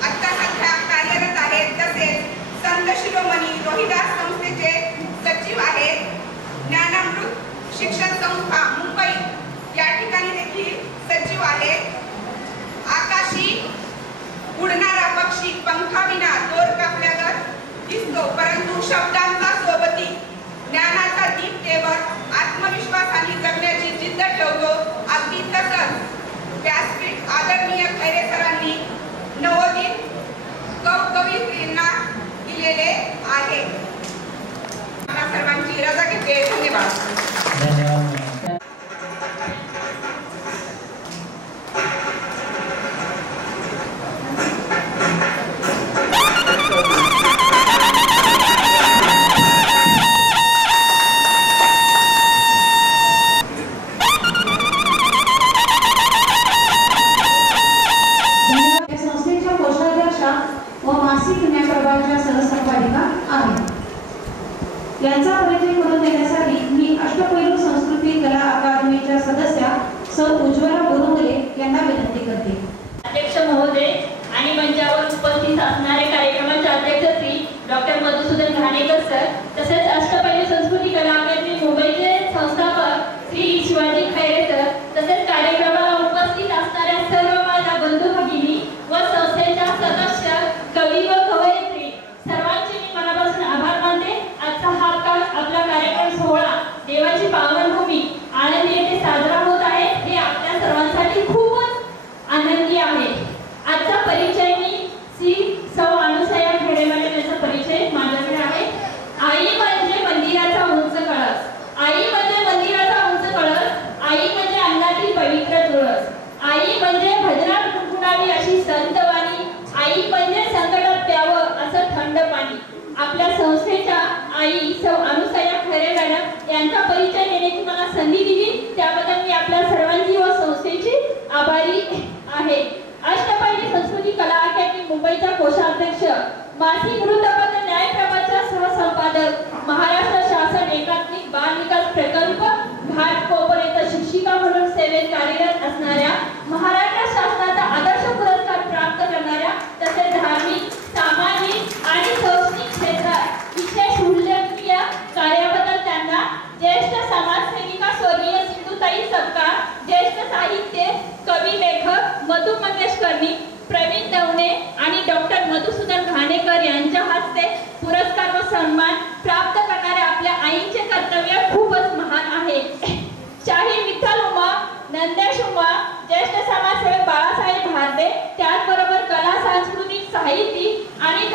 आता सध्या कार्यरत आहेत. तसेच संत शिरोमणी रोहिदास संस्थेचे सचिव आहेत. ज्ञानामृत शिक्षण संस्था मुंबई या ठिकाणी देखील सचिव आहेत. आकाशी उडणारा पक्षी पंखाविना दोर कापल्यागत दिसतो, परंतु शब्दांचा सोबती ज्ञानाचा दीप केवळ आत्मविश्वासाने जगण्याची जिद्द ठेवतो. अगदी तसंच व्यासपीठ आदरणीय खैरे सरांनी नवोदित कवयित्रींना दिलेले आहे. सर्वांची रजा घेते. धन्यवाद. यांचा परिचय करून देण्यासाठी मी अष्टपैलू संस्कृती कला अकादमीच्या सदस्या सौ उज्ज्वला बोरुंगले यांना विनंती करते. अध्यक्ष महोदय आणि मंचावर उपस्थित असणारे कार्यक्रमाचे अध्यक्ष श्री डॉक्टर मधुसूदन घाणेकर सर, तसेच अष्टपैलू संस्कृती कला अकादमी मुंबईचे संस्थापक श्री शिवाजी खैरे सर, तसेच कार्यक्रमाला उपस्थित असणाऱ्या सर्व माझ्या बंधू भगिनी व संस्थेच्या सदस्य कवी व कवयित्री सर्वांचे मी मनापासून आभार मानते. आजचा हा आपला कार्यक्रम सोहळा देवाची पावनभूमी आनंदी येथे साजरा होत आहे हे आपल्या सर्वांसाठी खूपच आनंदी आहे. आजचा परिचय मी श्री सौ अनुसया खेडेमारे यांचा परिचय माझ्याकडे आहे. आई म्हणजे मंदिराचा उंच कळस, आई म्हणजे मंदिराचा उंच कळस, आई म्हणजे अन्नातील पवित्र तुळस, आई म्हणजे भजनात गुणगुणावी अशी संतवाणी, आई म्हणजे संकटात प्यावं असं थंड पाणी. आपल्या संस्थेच्या आई सौ अनुसया खैरे मॅडम यांचा परिचय देण्याची मला संधी दिली त्याबद्दल मी आपल्या सर्वांची व संस्थेची आभारी आहे. अष्टपैलू संस्कृती कला अकादमी मुंबईचा कोषाध्यक्ष, मासिक वृत्तपत्र न्यायप्रभाच्या सहसंपादक, महाराष्ट्र शासन एकात्मिक बाल विकास प्रकल्प घाटकोपर येथे शिक्षिका म्हणून सेवेत कार्यरत असणाऱ्या, महाराष्ट्र शासनाचा आदर्श पुरस्कार प्राप्त करणाऱ्या, तसेच धार्मिक सामाजिक आणि शैक्षणिक क्षेत्रात विशेष उल्लेखनीय कार्याबद्दल त्यांना ज्येष्ठ समाजसेविका स्वर्गीय सिंधुताई सपकाळ, ज्येष्ठ साहित्य कवी लेखक मधु मंगेश कर्णिक, प्रवीण दवणे आणि डॉक्टर मधुसूदन घाणेकर यांच्या हस्ते पुरस्कार व सन्मान प्राप्त करणाऱ्या आपल्या आईचे कर्तव्य खूपच महान आहे. शाहीर विठ्ठल उमा, नंदेश उमा, ज्येष्ठ समाजसेवक बाळासाहेब भारदे, त्याचबरोबर कला सांस्कृतिक साहित्यिक आणि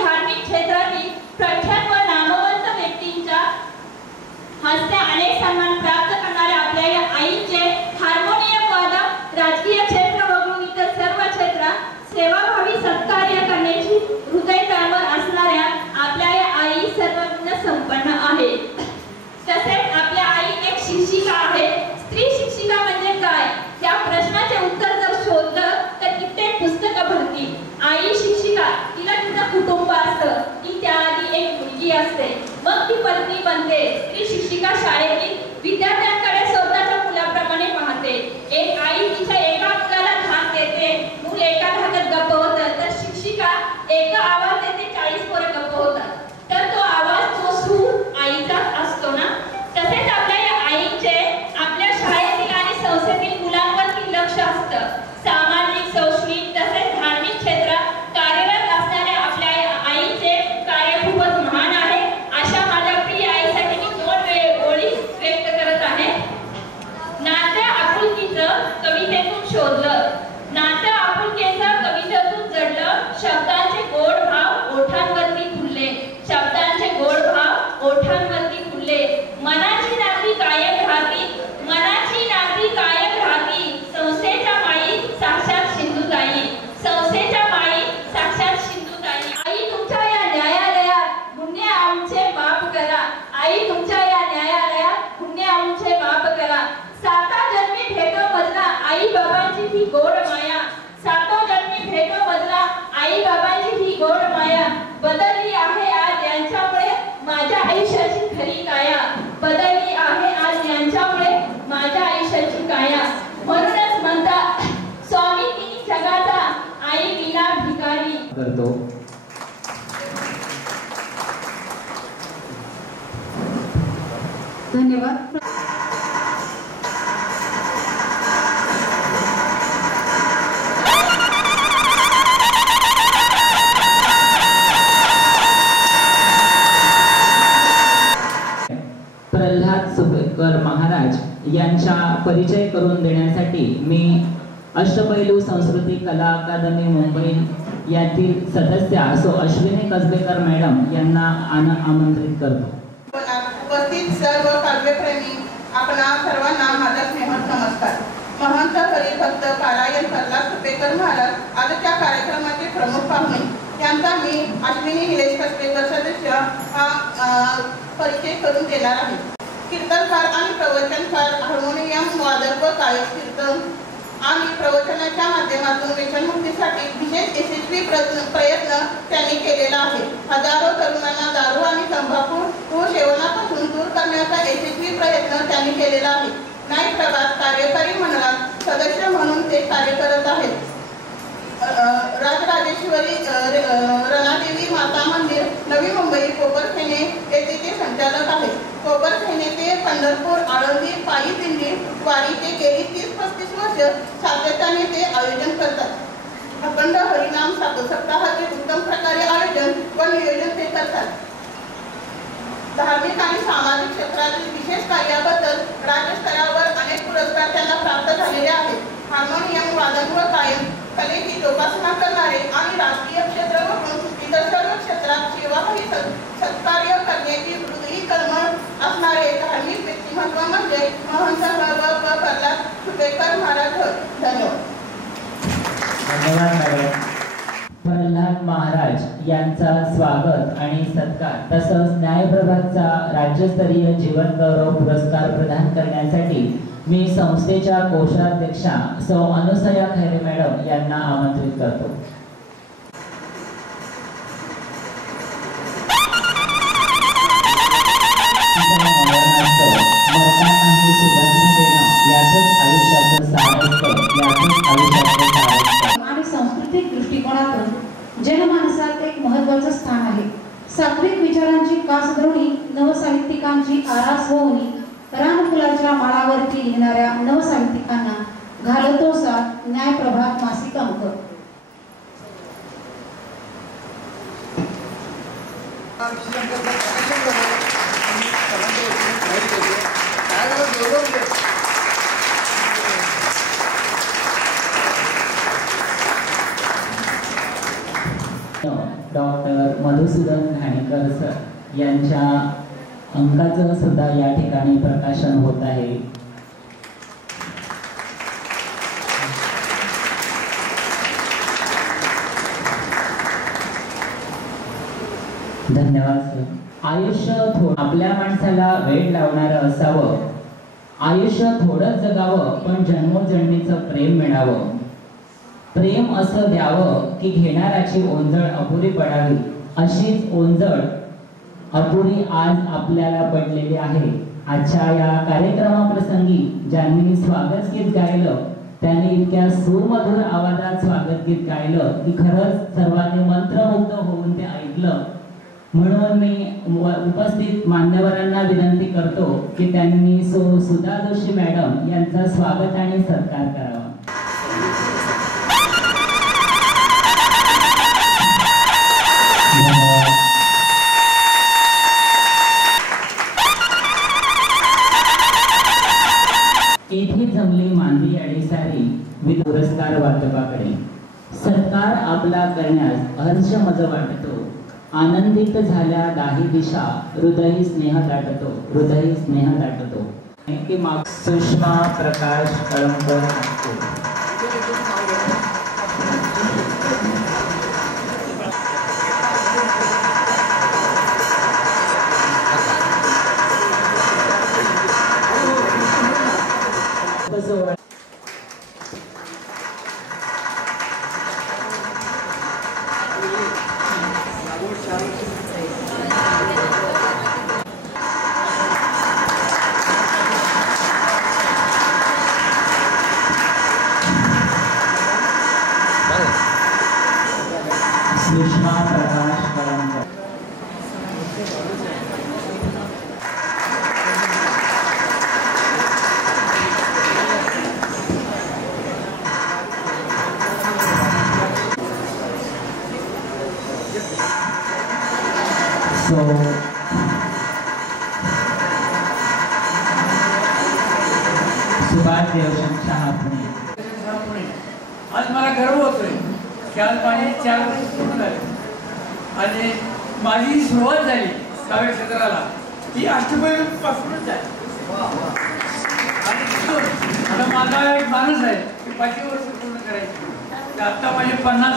स्त्री असते, मग ती पत्नी बनते. स्त्री शिक्षिका शाळेतील विद्यार्थ्यांकडे स्वतःच्या मुलाप्रमाणे पाहते. एक आई तिच्या एका मुलाला धाक देते, मूल एका धाकात गप्प होतं, तर शिक्षिका एका आवाज देते, 40 पोरं गप्प होतात. तर तो आवाज तो सूर आईचा असतो ना. तसेच आपल्या या आईचे आपल्या शाळेतील आणि संस्थेतील मुलांवरती लक्ष असतं. सामाजिक, शैक्षणिक तसेच धार्मिक क्षेत्रात कार्यरत असणाऱ्या आपल्या आईचे कार्य खूपच महान आहे. अशा माझ्या प्रिय आईसाठी मी 2 ओळी व्यक्त करत आहे. नात्या आपुलकीचं कवितेतून शोधलं, नात्या आपुलकीचं कवितेतून जडलं, शब्दांचे गोड भाव ओठांवरती फुलले, शब्दांचे गोड भाव ओठांवरती फुलले. मनाची नाती कायम राहती, मनाची नाती कायम राहती. संस्थेच्या माई साक्षात सिंधुताई, संस्थेच्या माई साक्षात सिंधुताई. आई तुमच्या या न्यायालयात गुन्हे आमचे माफ करा, आई तुमच्या या न्यायालयात गुन्हे आमचे माफ करा. 7 जन्मी भेटो बदला आई बाबांची ही गोड माया, 7 जन्मी भेटो बदला आई बाबांची ही गोड माया. बदलली आहे आज यांच्यामुळे माझ्या आयुष्याची खरी काया, बदलली आहे आज यांच्यामुळे माझ्या आयुष्याची काया. म्हणूनच म्हणतात स्वामी तिन्ही जगाचा, आई विना भिकारी. करतो. धन्यवाद. प्रल्हाद सुपेकर महाराज यांचा परिचय करून देण्यासाठी मी अष्टपैलू संस्कृती कला अकादमी मुंबई यातील सदस्य सो अश्विनी कसबेकर मॅडम यांना आमंत्रित करतो. उपस्थित सर्व काव्यप्रेमी आपणा सर्वांना माझा स्नेहक नमस्कार. महंत हरिभक्त पारायण प्रल्हाद सुपेकर महाराज आजच्या कार्यक्रमाचे प्रमुख पाहुणे यांचा मी अश्विनी निलेश कसबेकर सदस्य परिचय करून देणार आहे. कीर्तनकार आणि प्रवचनकार, हार्मोनियम वादक व गायक, कीर्तन आणि प्रवचनाच्या माध्यमातून व्यसनमुक्तीसाठी विशेष यशस्वी प्रयत्न त्यांनी केलेला आहे. हजारो तरुणांना दारू आणि तंबाखू व सेवनापासून दूर करण्याचा यशस्वी प्रयत्न त्यांनी केलेला आहे. न्याय प्रभात कार्यकारी मंडळात सदस्य म्हणून ते कार्य करत आहेत. राजराजेश्वरी रणादेवी माता मंदिर, नवी मुंबई, कोपरखेने येथे ते संचालक आहेत. कोपरखेने ते पंढरपूर, आळंदी पायी दिंडी वारी ते गेली 30-35 वर्ष सातत्याने ते आयोजन करतात. अखंड हरिनाम सप्ताहाचे उत्तम प्रकारे आयोजन व नियोजन ते करतात. धार्मिक आणि सामाजिक क्षेत्रातील विशेष कार्याबद्दल राज्यस्तरावर अनेक पुरस्कार त्यांना प्राप्त झालेले आहेत. हार्मोनियम वादन व गायन कलेची जोपासना करणारे आणि राजकीय क्षेत्र वगळून इतर सर्व क्षेत्रात सेवाभावी सत्कार्य करण्याची हृदयी कळमळ असणारे धार्मिक व्यक्तिमत्व म्हणजे महंत प्रल्हाद सुपेकर महाराज. धन्यवाद. धन्यवाद मॅडम. प्रल्हाद महाराज यांचा स्वागत आणि सत्कार तसंच न्यायप्रभातचा राज्यस्तरीय जीवन गौरव पुरस्कार प्रदान करण्यासाठी मी संस्थेच्या कोषाध्यक्षा सौ अनुसया खैरे मॅडम यांना आमंत्रित करतो. आणि सांस्कृतिक दृष्टिकोनातून जनमानसात एक महत्त्वाचं स्थान आहे. सात्विक विचारांची कासधरणी नवसाहित्यिकांची आरास होऊनी रानफुलाच्या माळावरती लिहिणाऱ्या नवसाहित्यिकांना घालतो साथ न्यायप्रभात मासिक अंक. डॉक्टर मधुसूदन घाणेकर सर यांच्या अंकाचं सुद्धा या ठिकाणी प्रकाशन होत आहे. धन्यवाद सर. आयुष्य आपल्या माणसाला वेळ लावणारं असावं, आयुष्य थोडं जगावं पण जन्मोजन्मीचं प्रेम मिळावं. प्रेम असं द्यावं की घेणाऱ्याची ओंजळ अपुरी पडावी. अशीच ओंजळ अपुरी आज आपल्याला पडलेली आहे. आजच्या या कार्यक्रमाप्रसंगी ज्यांनी स्वागत गीत गायलं त्यांनी इतक्या सुमधुर आवाजात स्वागत गीत गायलं की खरंच सर्वांनी मंत्रमुग्ध होऊन ते ऐकलं. म्हणून मी उपस्थित मान्यवरांना विनंती करतो की त्यांनी सुधा जोशी मॅडम यांचा स्वागत आणि सत्कार करावा. येथे जमली मानवी आणि सारी पुरस्कार वाटपाकडे. सत्कार आपला करण्यास हर्ष मज वाटतो. आनंदित झाल्या दाही दिशा हृदय स्नेह दाटतो. हृदय स्नेह दाटतो. सुषमा प्रकाश कळंबर सुषमा प्रकाश कळंबर. सुभाष देवशंकर पुणे. आज मला गर्व होतोय की आज माझी 4 वर्ष पूर्ण झाली आणि माझी सुरुवात झाली काव्य क्षेत्राला ती अष्टपैलूपासूनच आहे. आणि आता माझा एक माणूस आहे की 5 वर्ष पूर्ण करायची. आत्ता माझे 50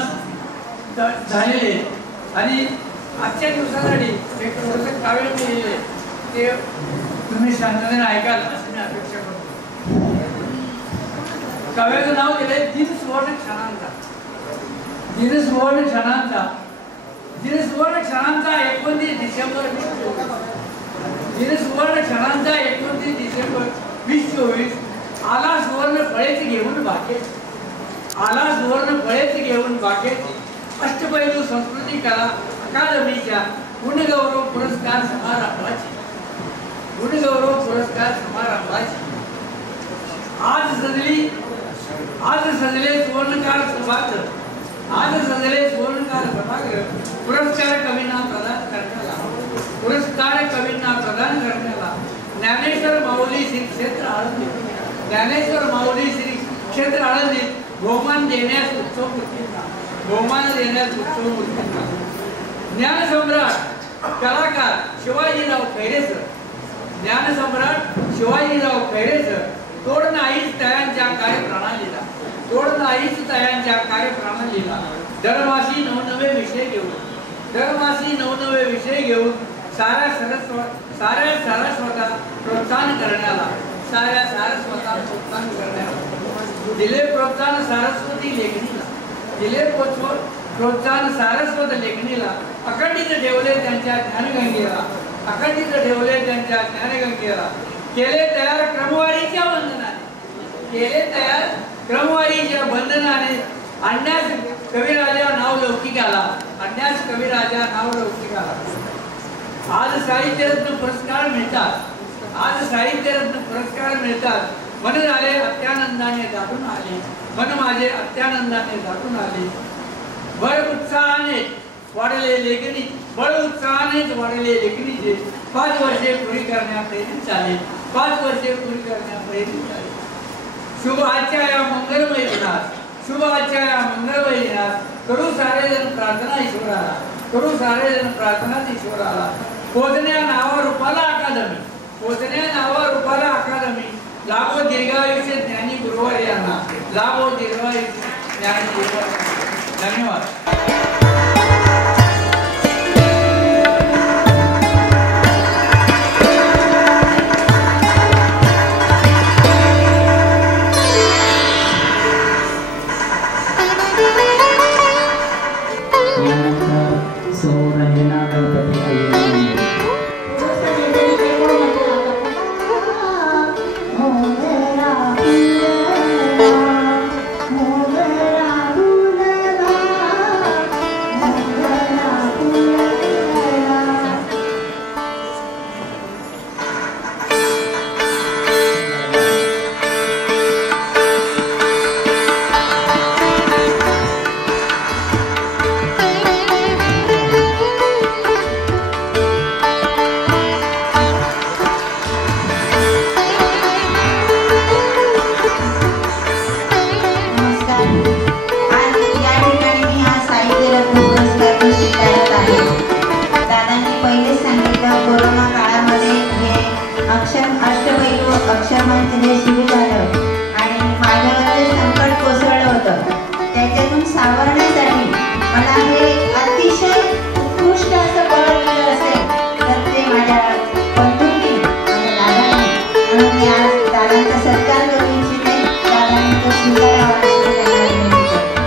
झालेले आणि आजच्या दिवसासाठी एक थोडंसं काव्य लिहिलेले ते तुम्ही शांततेने ऐकाल असं मी अपेक्षा करतो. काव्याचं नाव दिलंय दिन सुवर्ण क्षणांचा. दिन सुवर्ण क्षणांचा. दिन सुवर्ण क्षणांचा 29 डिसेंबर 2024 आला सुवर्ण फळेच घेऊन बागेत. आला सुवर्ण फळेच घेऊन बागेत. अष्टपैलू संस्कृती कला अकादमीच्या गुणगौरव पुरस्कार समारंभाची. गुणगौरव पुरस्कार समारंभाची आज सजले सुवर्णकार सभागृह. आज सजले सुवर्णकार सभागृह. पुरस्कार कवींना प्रदान करण्याला. पुरस्कार कवींना प्रदान करण्याला ज्ञानेश्वर माऊली श्री क्षेत्र आळंदी. ज्ञानेश्वर माऊली श्री क्षेत्र आळंदी बहुमान देण्यास उत्सव मूर्तींना. बहुमान देण्यास उत्सव मूर्तींना. ज्ञानसम्राट कलाकार शिवाजीराव खैरे सर. ज्ञानसम्राट शिवाजीराव खैरे सर. तोड नाहीच तयांच्या कार्यप्रणालीला. तोड नाहीच तयांच्या कार्यप्रणालीला. दरमासी नवनवे विषय घेऊन. दरमासी नवनवे विषय घेऊन साऱ्या सारस्वता प्रोत्साहन करण्याला. साऱ्या सारस्वता प्रोत्साहन करण्याला दिले प्रोत्साहन सारस्वती लेखणीला. दिले प्रोत्साहन सारस्वत लेखणीला. अखंडित ठेवले त्यांच्या ज्ञानगंगेला. अखंडित ठेवले त्यांच्या ज्ञानगंगेला. केले तयार क्रमवारीच्या बंधनाने. केले तयार क्रमवारीच्या बंधनाने. आणण्यास कविराजा नाव लौकिकाला. आणण्यास कविराजा नाव लौकिकाला. आज साहित्यरत्न पुरस्कार मिळतात. आज साहित्यरत्न पुरस्कार मिळतात. मन झाले अत्यानंदाने दाटून आले. मन माझे अत्यानंदाने दाटून आले. बळ उत्साहाने वाढले लेखनी. बळ उत्साहानेच वाढले लेखनीचे 5 वर्षे पुरी करण्या प्रेरित झाले. 5 वर्षे पुरी करण्या प्रेरित झाले. शुभ आजच्या या मंगलमय दिनात. शुभ आजच्या या मंगलमय दिनात करू सारेजण प्रार्थना ईश्वराला. करू सारेजण प्रार्थना ईश्वराला. पोचण्या नावा रूपाला अकादमी. पोचण्या नावा रूपाला अकादमी. लाभो दीर्घायुष्य ज्ञानी गुरुवार यांना. लाभो दीर्घायुष्य ज्ञानी गुरुवार. धन्यवाद. रंजना गणपती कोरोना काळामध्ये हे अष्टपैलू अक्षरमंच जे सुरू झालं आणि माझ्यावर जे संकट कोसळलं होतं त्याच्यातून सावरण्यासाठी मला हे अतिशय उत्कृष्ट असं बळ दिलं असेल तर ते माझ्या बंधूंनी माझ्या दादांनी, म्हणून मी आज दादांचा सत्कार करू इच्छिते. दादांनी तो स्वीकारावा असं त्यांना विनंती करते.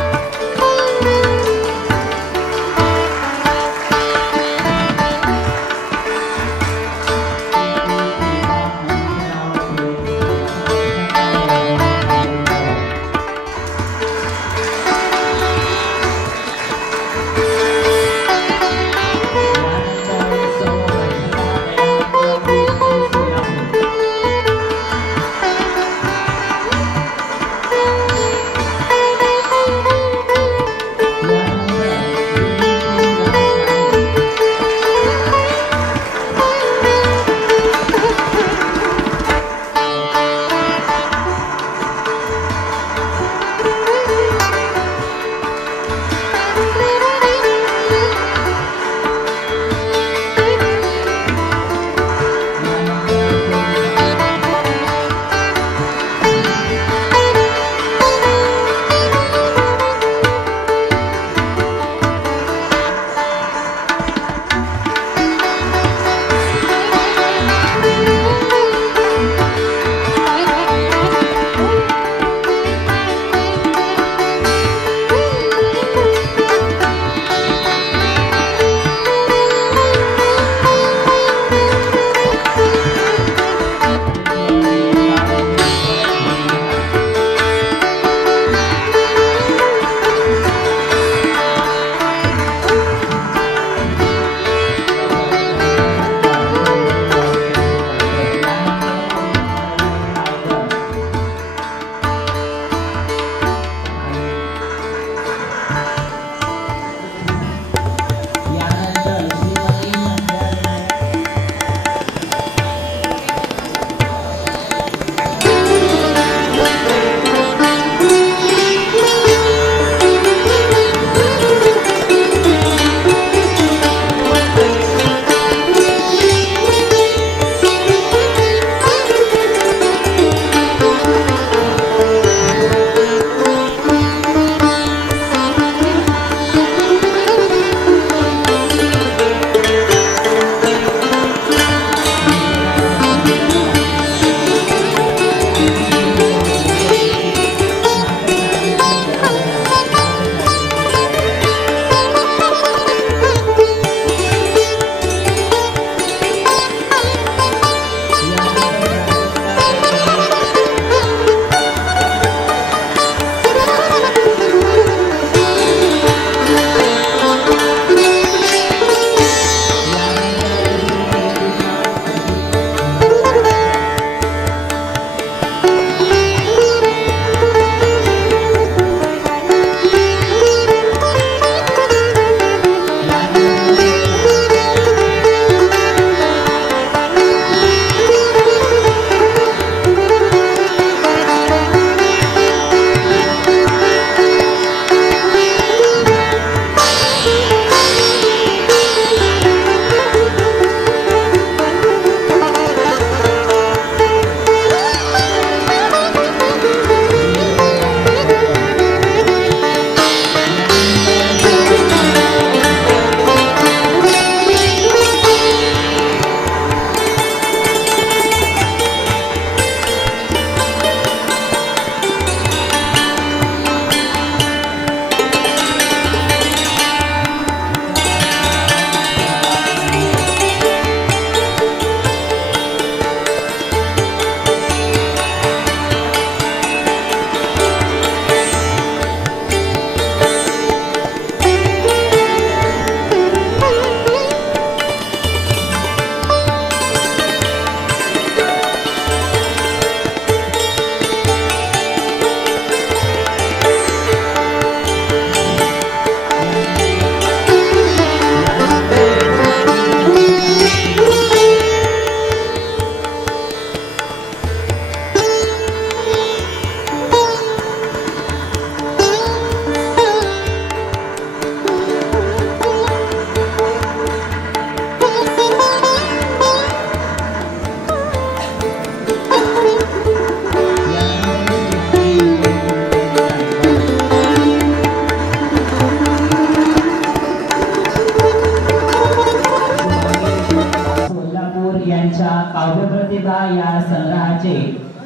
यांच्या काव्यप्रतिभा या संग्रहाचे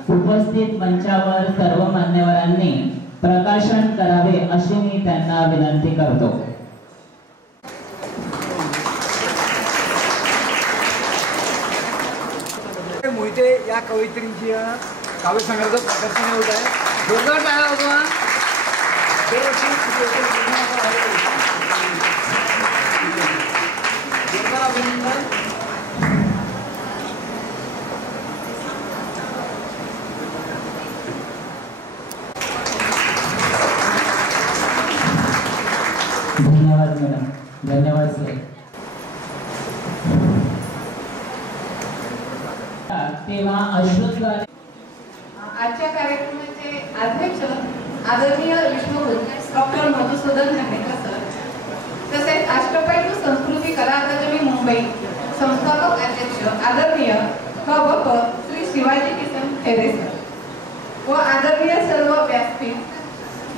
उपस्थित मंचावर सर्व मान्यवरांनी प्रकाशन करावे अशी मी त्यांना विनंती करतो. मोहिते या कवयित्रींची काव्यसंग्रहाचं प्रकाशन होत आहे. जोरदार टाळ्या होता. जोरदार अभिनंदन. धन्यवाद मॅडम. धन्यवाद सर. तेव्हा अश्रुद्वारे आजच्या कार्यक्रमाचे अध्यक्ष आदरणीय विष्णुभूत डॉक्टर मधुसूदन घाणेकर सर, तसेच अष्टपैलू संस्कृती कला अकादमी मुंबई संस्थापक अध्यक्ष आदरणीय क.ब.प. श्री शिवाजी किसन खेरे सर व आदरणीय सर्व व्यासपीठ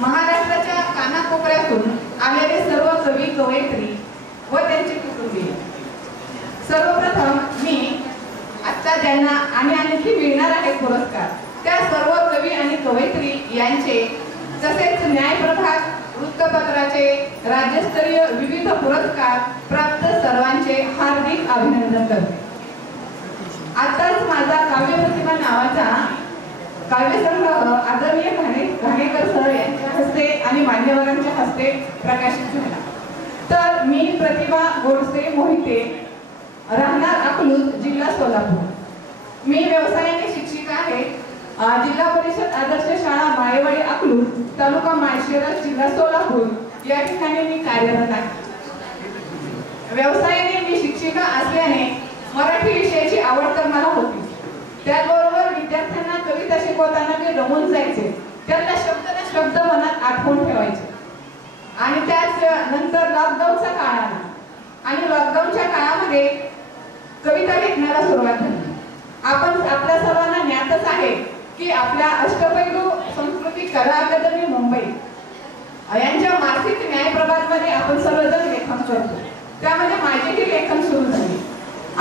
महाराष्ट्राच्या कानाकोपऱ्यातून आलेले सर्व कवी कवयित्री व त्यांचे कुटुंबीय. सर्वप्रथम मी आता ज्यांना आणि आणखी मिळणार आहे पुरस्कार त्या सर्व कवी आणि कवयित्री यांचे तसेच न्यायप्रभाग वृत्तपत्राचे राज्यस्तरीय विविध पुरस्कार प्राप्त सर्वांचे हार्दिक अभिनंदन करते. आताच माझा काव्यप्रतिभा नावाचा काव्यसंग्रह आदरणीय घाणेकर सर यांच्या हस्ते आणि मान्यवरांच्या हस्ते प्रकाशित झाला. तर मी प्रतिभा गोडसे मोहिते, राहणार अकलूज, जिल्हा सोलापूर. मी व्यवसायाने शिक्षिका आहे. जिल्हा परिषद आदर्श शाळा माळेवाडी अकलूज, तालुका माळशिरस, जिल्हा सोलापूर या ठिकाणी मी कार्यरत आहे. व्यवसायाने मी शिक्षिका असल्याने मराठी विषयाची आवड तर मला होती. त्याचबरोबर विद्यार्थ्यांना कविता शिकवताना मी रमून जायचे. त्यांना शब्द मनात आठवून ठेवायचे. आणि त्याच नंतर लॉकडाऊनचा काळ आला आणि लॉकडाऊनच्या काळामध्ये कविता लेखनाला सुरुवात झाली. आपण आपल्या सर्वांना ज्ञातच आहे की आपल्या अष्टपैलू संस्कृती कला अकादमी मुंबई यांच्या मासिक न्यायप्रभातमध्ये आपण सर्वजण लेखन करतो. त्यामध्ये माझेही लेखन सुरू झाले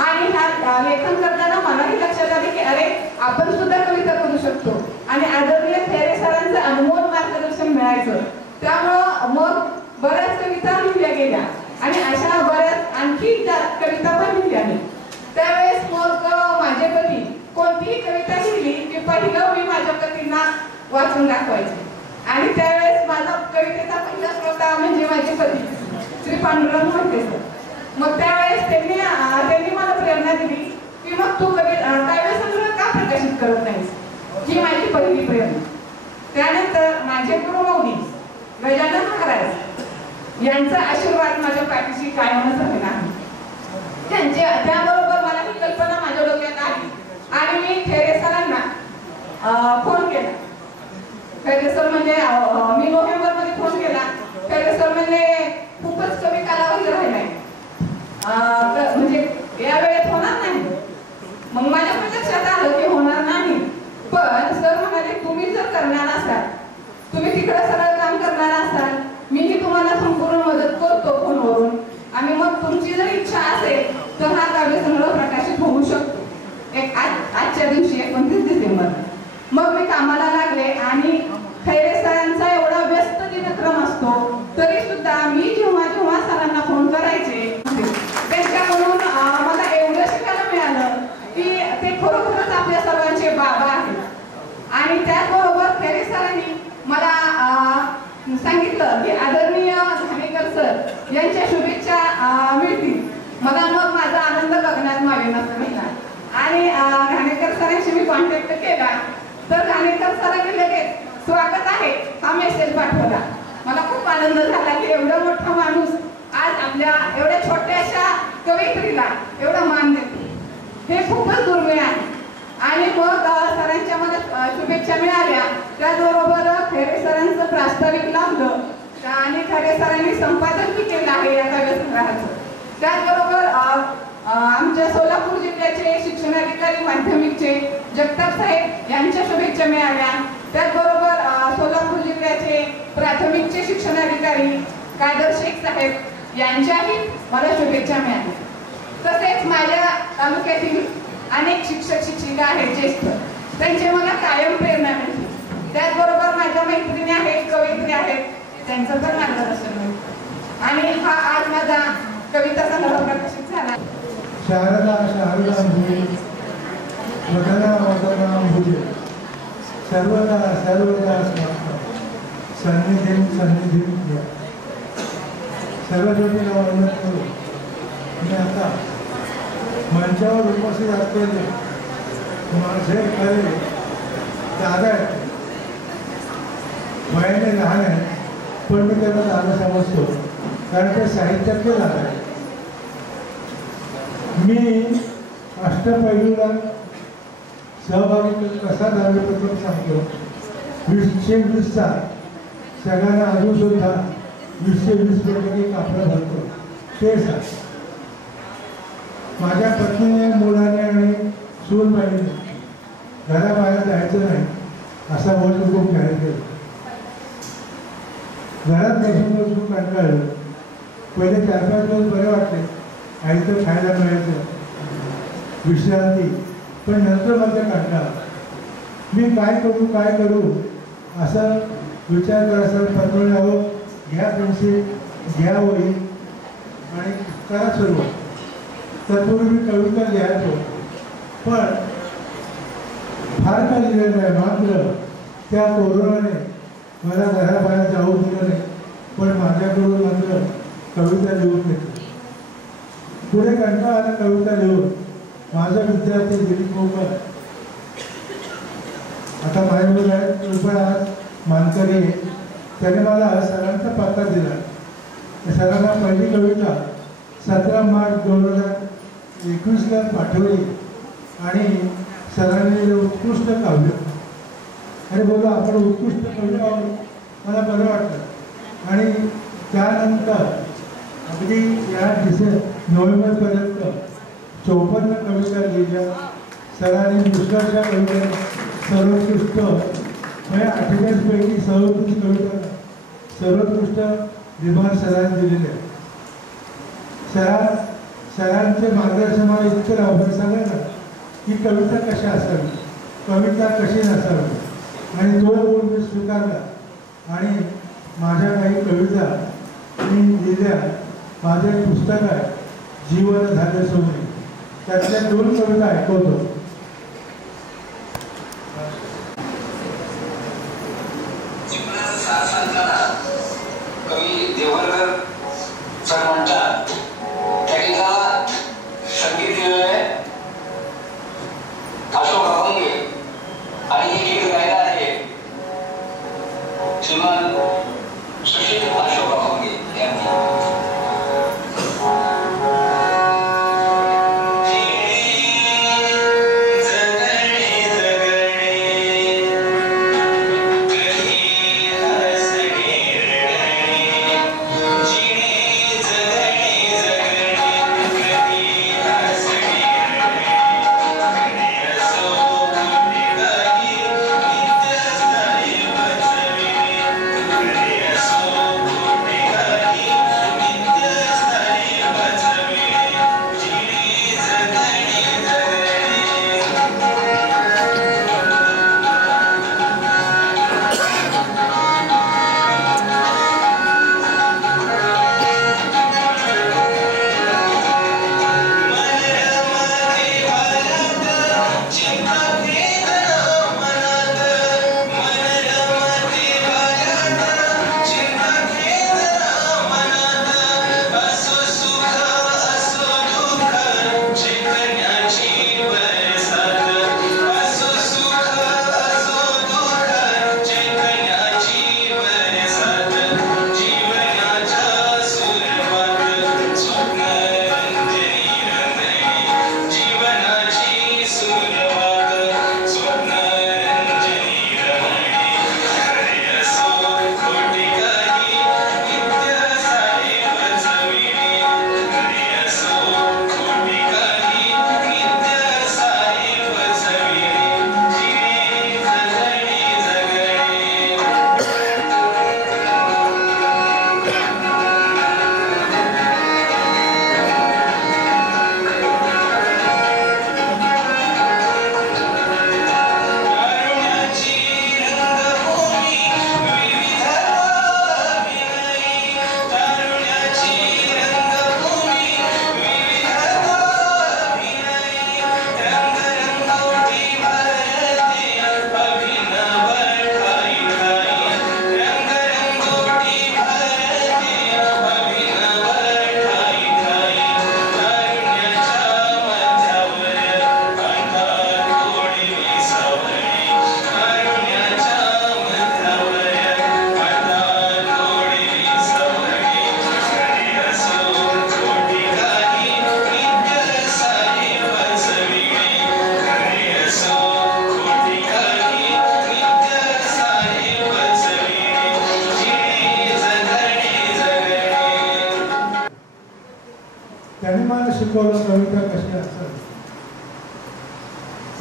आणि ह्या लेखन करताना मलाही लक्षात आले की अरे आपण सुद्धा कविता करू शकतो आणि आदरणीय खेरे सरांचं अनमोल मार्गदर्शन मिळायचं. त्यामुळं मग बऱ्याच कविता लिहिल्या गेल्या आणि अशा बऱ्याच आणखी कविता पण लिहिल्या गेल्या. त्यावेळेस मग माझे पती कोणतीही कविता लिहिली की पहिलं मी माझ्या पतींना वाचून दाखवायचे आणि त्यावेळेस माझा कवितेचा पहिला श्रोता म्हणजे माझे पती श्री पांडुरंग मोहिते सर. मग त्यावेळेस त्यांनी मला प्रेरणा दिली की मग तू काव्यसंग्रह का प्रकाशित करत नाहीस, ही माझी पहिली प्रेरणा. त्यानंतर माझे गुरुमौली गजानन महाराज यांचा आशीर्वाद माझ्या पाठीशी कायमच राहिला आहे. त्याबरोबर मला ही कल्पना माझ्या डोक्यात आली आणि मी खेरे सरांना फोन केला. खेरे सर म्हणजे मी नोव्हेंबरमध्ये फोन केला. खेरे सर म्हणजे खूपच कमी कालावधी राहिलाय, म्हणजे या वेळेत होणार नाही. मग माझ्या लक्षात आलं की होणार नाही. पण सर म्हणाले तुम्ही जर करणार असाल, तुम्ही तिकडे सगळं काम करणार असाल, मीही तुम्हाला संपूर्ण मदत करतो फोनवरून आणि मग तुमची जर इच्छा असेल तर हा काव्यसंग्रह प्रकाशित होऊ शकतो आजच्या दिवशी 29 डिसेंबर. मग मी कामाला लागले आणि खैरे सरांचा एवढा व्यस्त दिनक्रम असतो तरी सुद्धा मी जेव्हा जेव्हा सरांना फोन करायचे त्यांच्याकडून मला एवढं शिकायला मिळालं की ते खरोखरच आपल्या सर्वांचे बाबा आहेत. आणि त्याचबरोबर खैरे सरांनी मला सांगितलं की आदरणीय घाणेकर सर यांच्या शुभेच्छा मिळतील. मला मग माझा आनंद गगनात मावेना झाला आणि घाणेकर सरांशी मी कॉन्टॅक्ट केला तर घाणेकर सरांनी लगेच स्वागत आहे हा मेसेज पाठवला. मला खूप आनंद झाला की एवढा मोठा माणूस आज आपल्या एवढ्या छोट्याशा कवयित्रीला एवढा मान देतो, हे खूपच दुर्मिळ आहे. आणि मग सरांच्या मला शुभेच्छा मिळाल्या. त्याचबरोबर खेरे सरांचं प्रास्ताविक लावलं आणि खेरे सरांनी संपादन बी केलं आहे या काव्यसंग्रहाचं. त्याचबरोबर आमच्या सोलापूर जिल्ह्याचे शिक्षणाधिकारी माध्यमिकचे जगताप साहेब यांच्या शुभेच्छा मिळाल्या. त्याचबरोबर सोलापूर जिल्ह्याचे प्राथमिकचे शिक्षणाधिकारी कादर शेख साहेब यांच्याही मला शुभेच्छा मिळाल्या. तसेच माझ्या तालुक्यातील अनेक शिक्षक शिक्षिका आहेत ज्येष्ठ, त्यांचे मला कायम प्रेरणा मिळते. त्याचबरोबर माझ्या मैत्रिणी आहेत, कवयित्री आहेत, त्यांचं पण मार्गदर्शन मिळतं. आणि हा आज माझा कविता संग्रह प्रकाशित झाला. शारदा शारदा भुजे वदना वदना भुजे सर्वदा सर्वदा सन्निधिं सन्निधिं या. सर्वज्योतीला वंदन करू. मी आता मंचावर उपस्थित असलेले माझे खरे दादा आहेत. वयाने लहान आहे, पण मी त्यांना दादा समजतो, कारण ते साहित्यातले दादा आहेत. मी अष्टपैलूला सहभागी कसा झाले प्रथम सांगतो. 2020चा सगळ्यांना अजून सुद्धा 2020 कापड भरतो ते सांग. माझ्या पत्नीने, मुलाने आणि सूनबाईने घराबाहेर जायचं नाही असा वट हुकूम जाहीर केला. घरात बसून कंटाळलं. पहिले 4-5 दिवस बरे वाटले, आईचं खायला मिळायचं, विश्रांती. पण नंतर माझ्या कंटाळा. मी काय करू असं विचार करायचा. पत्रल्यावर घ्या पेन्सिल, घ्या वही आणि करा सुरुवात. तत्पूर्वी मी कविता लिहायचो, पण फार काय लिहिलं नाही. मात्र त्या कोरोनाने मला घराबाहेर जाऊ दिलं नाही, पण माझ्याकडून मात्र कविता लिहून घेतली. पुढे कंटाळा कविता लिहून माझा विद्यार्थी दिलीप मोकर, आता माझ्याकडे आहेत कृपया मानकरी, त्याने मला सरांचा पत्ता दिला. सरांना पहिली कविता 17 मार्च 2021ला पाठवली आणि सरांनी उत्कृष्ट काव्य आणि बोला आपण उत्कृष्ट कवी आहोत. मला बरं वाटलं. आणि त्यानंतर अगदी या नोव्हेंबरपर्यंत 54 कविता लिहिल्या. सरांनी दुसऱ्याच्या कविता सर्वोत्कृष्ट म्हणजे 48 पैकी सर्वोत्कृष्ट कविता सर्वोत्कृष्ट विभाग सरांनी दिलेले. सरांचे मार्गदर्शन मला इतकं लाभलं. सांगा ना की कविता कशा असावी, कविता कशी नसावी. आणि तो गुण मी स्वीकारला आणि माझ्या काही कविता मी लिहिल्या. माझं एक पुस्तक आहे जीवन झाले सोने, त्यातल्या 2 कविता ऐकवतो. कवी देवरकर सर म्हणतात त्या गीताला संगीत दिलेलं अशोक अभंगे आणि हे गीत गायला आहे श्रीमान सुशील अशोक अभंगे यांनी.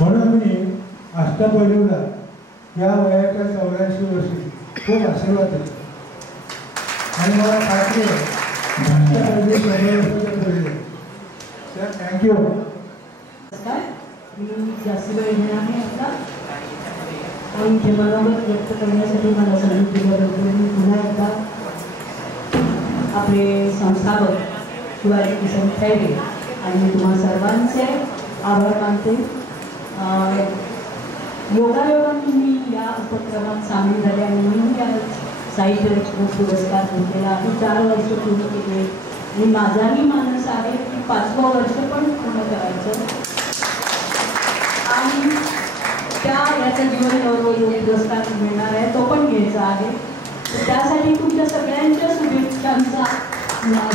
म्हणून मी अष्टपैलूला या वयाच्या 84 वर्षी खूप आशीर्वाद देतो आणि मला खात्री आहे अष्टपैलू 100 वर्षाच्या पुढे तर थँक्यू. मी जास्त वेळ घेणार नाही आता आणि इथे मनोगत व्यक्त करण्यासाठी मला संधी दिल्याबद्दल मी पुन्हा एकदा आपले संस्थापक शिवाजी किसन खैरे आणि मी तुम्हा सर्वांचे आभार मानते. योगायोगाने मी या उपक्रमात सामील झाले आणि म्हणून या साहित्य रचना पुरस्कार घेतलेला आहे. 4 वर्ष पूर्ण केले आणि माझाही मानस आहे की 5वं वर्ष पण पूर्ण करायचं आणि याचा जीवन गौरव योग पुरस्कार मिळणार आहे तो पण घ्यायचा आहे. तर त्यासाठी तुमच्या सगळ्यांच्या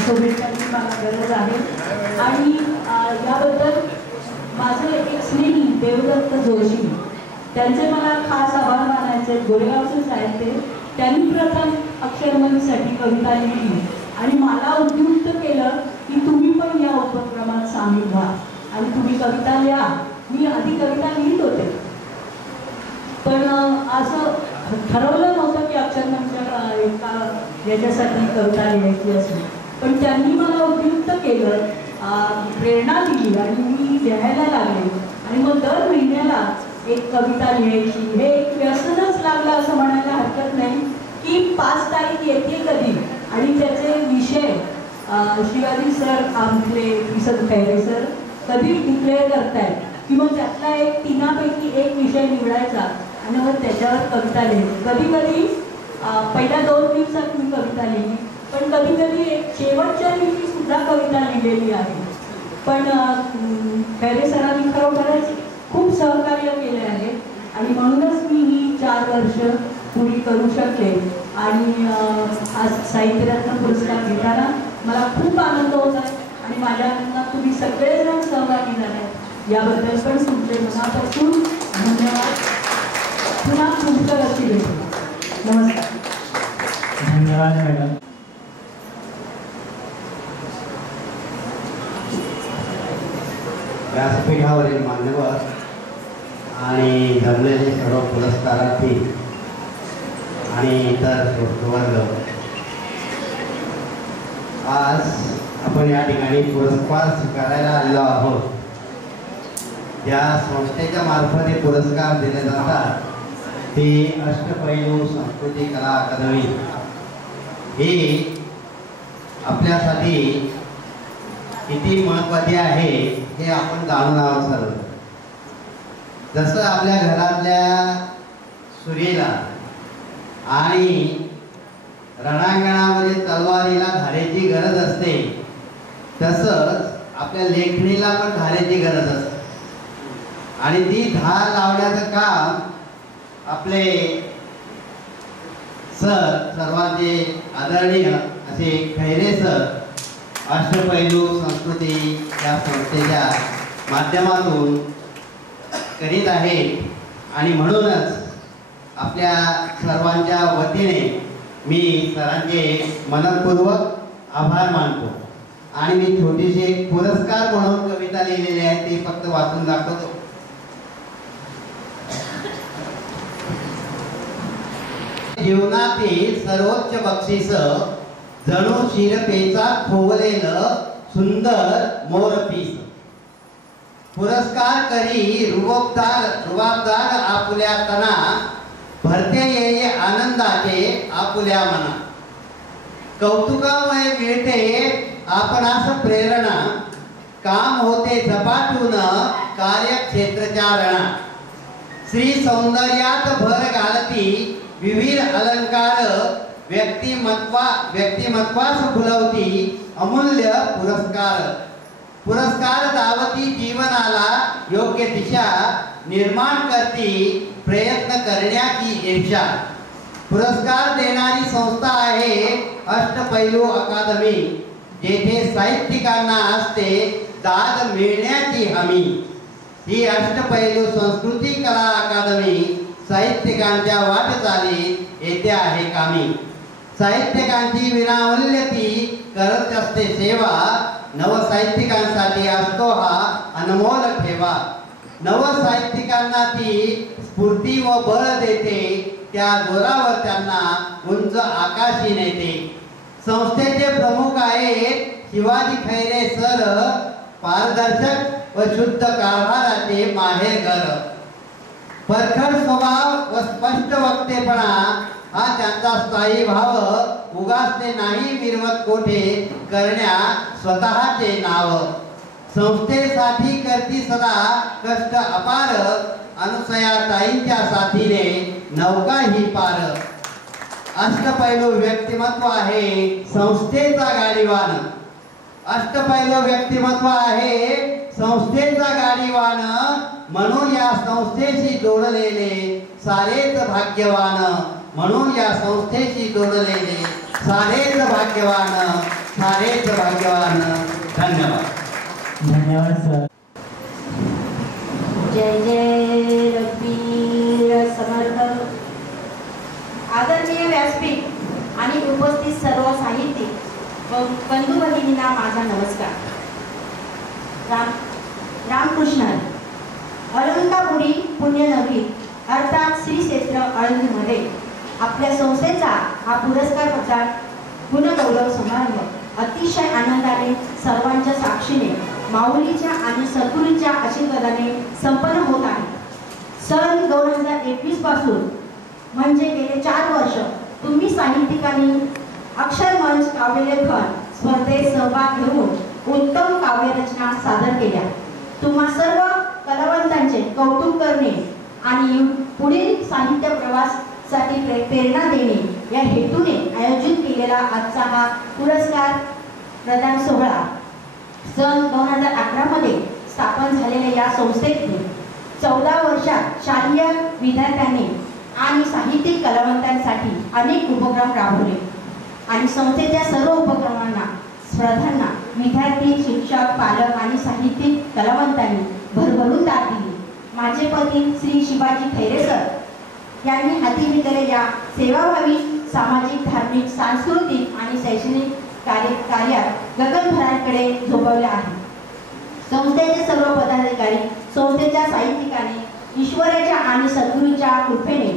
शुभेच्छांची मला गरज आहे. आणि याबद्दल माझे एक स्नेही देवदत्त जोशी त्यांचे मला खास आभार मानायचे. गोरेगावचेच आहेत ते. त्यांनी प्रथम अक्षरमणीसाठी कविता लिहिली आणि मला उद्युक्त केलं की तुम्ही पण या उपक्रमात सामील व्हा आणि तुम्ही कविता लिहा. मी आधी कविता लिहित होते पण असं ठरवलं नव्हतं की अक्षरमणच्या एका याच्यासाठी कविता लिहायची असली. पण त्यांनी मला उद्युक्त केलं, प्रेरणा दिली आणि मी लिहायला लागले आणि मग दर महिन्याला एक कविता लिहायची. हे एक व्यसनच लागलं असं म्हणायला हरकत नाही की 5 तारीख येते कधी आणि त्याचे विषय शिवाजी सर आपले किसन खैरे सर कधी डिक्लेअर करतायत की मग त्यातला एक 3पैकी एक विषय निवडायचा आणि मग त्याच्यावर कविता लिहायची. कधी कधी पहिल्या 2 दिवसात मी कविता लिहिली पण कधी कधी एक शेवटच्या दिवशी सुद्धा कविता लिहिलेली आहे. पण खैरे सरांनी खरोखरच खूप सहकार्य केले आहे आणि म्हणूनच मी ही 4 वर्ष पुरी करू शकले. आणि आज साहित्यरत्न पुरस्कार घेताना मला खूप आनंद होत आहे आणि माझ्या आनंदात तुम्ही सगळेजण सहभागी झाले याबद्दल पण तुमचे मनापासून धन्यवाद. पुन्हा तुमच्या लक्षी भेटू. नमस्कार. धन्यवाद मॅडम. व्यासपीठावरील मान्यवर आणि जमलेले सर्व पुरस्कारार्थी आणि इतर श्रोतृवर्ग, आज आपण या ठिकाणी पुरस्कार स्वीकारायला आलेलो आहोत. ज्या संस्थेच्या मार्फत पुरस्कार दिले जातात ती अष्टपैलू संस्कृती कला अकादमी ही आपल्यासाठी किती महत्त्वाची आहे हे आपण जाणून आहोत सर्व. जसं आपल्या घरातल्या सुरीला आणि रणांगणामध्ये तलवारीला धारेची गरज असते तसंच आपल्या लेखणीला पण धारेची गरज असते आणि ती धार लावण्याचं काम आपले सर, सर्वांचे आदरणीय असे खैरे सर अष्टपैलू संस्कृती या संस्थेच्या माध्यमातून करीत आहेत. आणि म्हणूनच आपल्या सर्वांच्या वतीने मी सरांचे मनपूर्वक आभार मानतो. आणि मी छोटीशी पुरस्कार म्हणून कविता लिहिलेली आहे ती फक्त वाचून दाखवतो. जीवनातील सर्वोच्च बक्षीस जणू शिरपेचा खोवलेलं सुंदर मोरपीस. पुरस्कार करी रुबाबदार आपुल्या तना भरते येई आनंदाचे आपुल्या मना. कौतुकामय मिळते आपणास प्रेरणा काम होते झपाटून कार्यक्षेत्रच्या रणा. श्री सौंदर्यात भर घालती विविध अलंकार व्यक्तिमत्वास फुलवती अमूल्य पुरस्कार. पुरस्कार दावती जीवनाला योग्य दिशा निर्माण करती प्रयत्न करण्याची ईर्षा. पुरस्कार देणारी संस्था आहे अष्टपैलू अकादमी जेथे साहित्यिकांना असते दाद मिळण्याची हमी. ही अष्टपैलू संस्कृती कला अकादमी साहित्यिकांच्या वाटचालीत येते आहे कामी. साहित्यिकांची विनामूल्य ती करत असते सेवा. नवसाहित्यिकांसाठी असतो हा अनमोल ठेवा. नवसाहित्यिकांना ती स्फूर्ती व बळ देते, त्या जोरावर त्यांना उंच आकाशी नेते. संस्थेचे प्रमुख आहेत शिवाजी खैरे सर, पारदर्शक व शुद्ध कारभाराचे माहेरघर. परखड स्वभाव व स्पष्ट वक्तेपणा हा त्यांचा स्थायी भाव. उगासने नाही मिरवत कोठे करण्या स्वतःचे नाव. संस्थेसाठी करती सदा कष्ट अपार, अनुसया ताईंच्या साथीने नौका ही पार. अष्टपैलू व्यक्तिमत्व आहे संस्थेचा गाडीवान. अष्टपैलू व्यक्तिमत्व आहे संस्थेचा गाडीवान. म्हणून या संस्थेशी जोडलेले सारेच भाग्यवान. म्हणून या संस्थेशी जोडलेले सारेच भाग्यवान, सारेच भाग्यवान. धन्यवाद. धन्यवाद सर. जय जय रघुवीर समर्थ. आदरणीय व्यासपीठ आणि उपस्थित सर्व साहित्यिक व बंधू भगिनींना माझा नमस्कार. रामकृष्ण. अलंकापुरी पुण्यनगरी अर्थात श्री क्षेत्र आळंदीमध्ये आपल्या संस्थेचा हा पुरस्कार प्रदान गुणगौरव समारंभ अतिशय आनंदाने सर्वांच्या साक्षीने माऊलीच्या आणि सद्गुरूंच्या आशीर्वादाने संपन्न होत आहे. सन 2021 पासून म्हणजे गेले 4 वर्ष तुम्ही साहित्यिकांनी अक्षरमंच काव्यलेखन स्पर्धेत सहभाग घेऊन उत्तम काव्यरचना सादर केल्या. तुम्हा सर्व कलावंतांचे कौतुक करणे आणि पुढील साहित्य प्रवासासाठी प्रेरणा देणे या हेतूने आयोजित केलेला आजचा हा पुरस्कार प्रदान सोहळा सन 2011 मध्ये स्थापन झालेल्या या संस्थेने 14 वर्षात शालेय विद्यार्थ्यांनी आणि साहित्यिक कलावंतांसाठी अनेक उपक्रम राबवले आणि संस्थेच्या सर्व उपक्रमांना स्पर्धांना विद्यार्थी, शिक्षक, पालक आणि साहित्यिक कलावंतांनी भरभरून दाद दिली. माझे पती श्री शिवाजी खैरे सर यांनी हाती घेतलेल्या सेवाभावी सामाजिक, धार्मिक, सांस्कृतिक आणि शैक्षणिक कार्यात गगनभराकडे झोपवले आहे. संस्थेचे सर्व पदाधिकारी, संस्थेच्या साहित्यिकांनी ईश्वराच्या आणि सद्गुरूंच्या कृपेने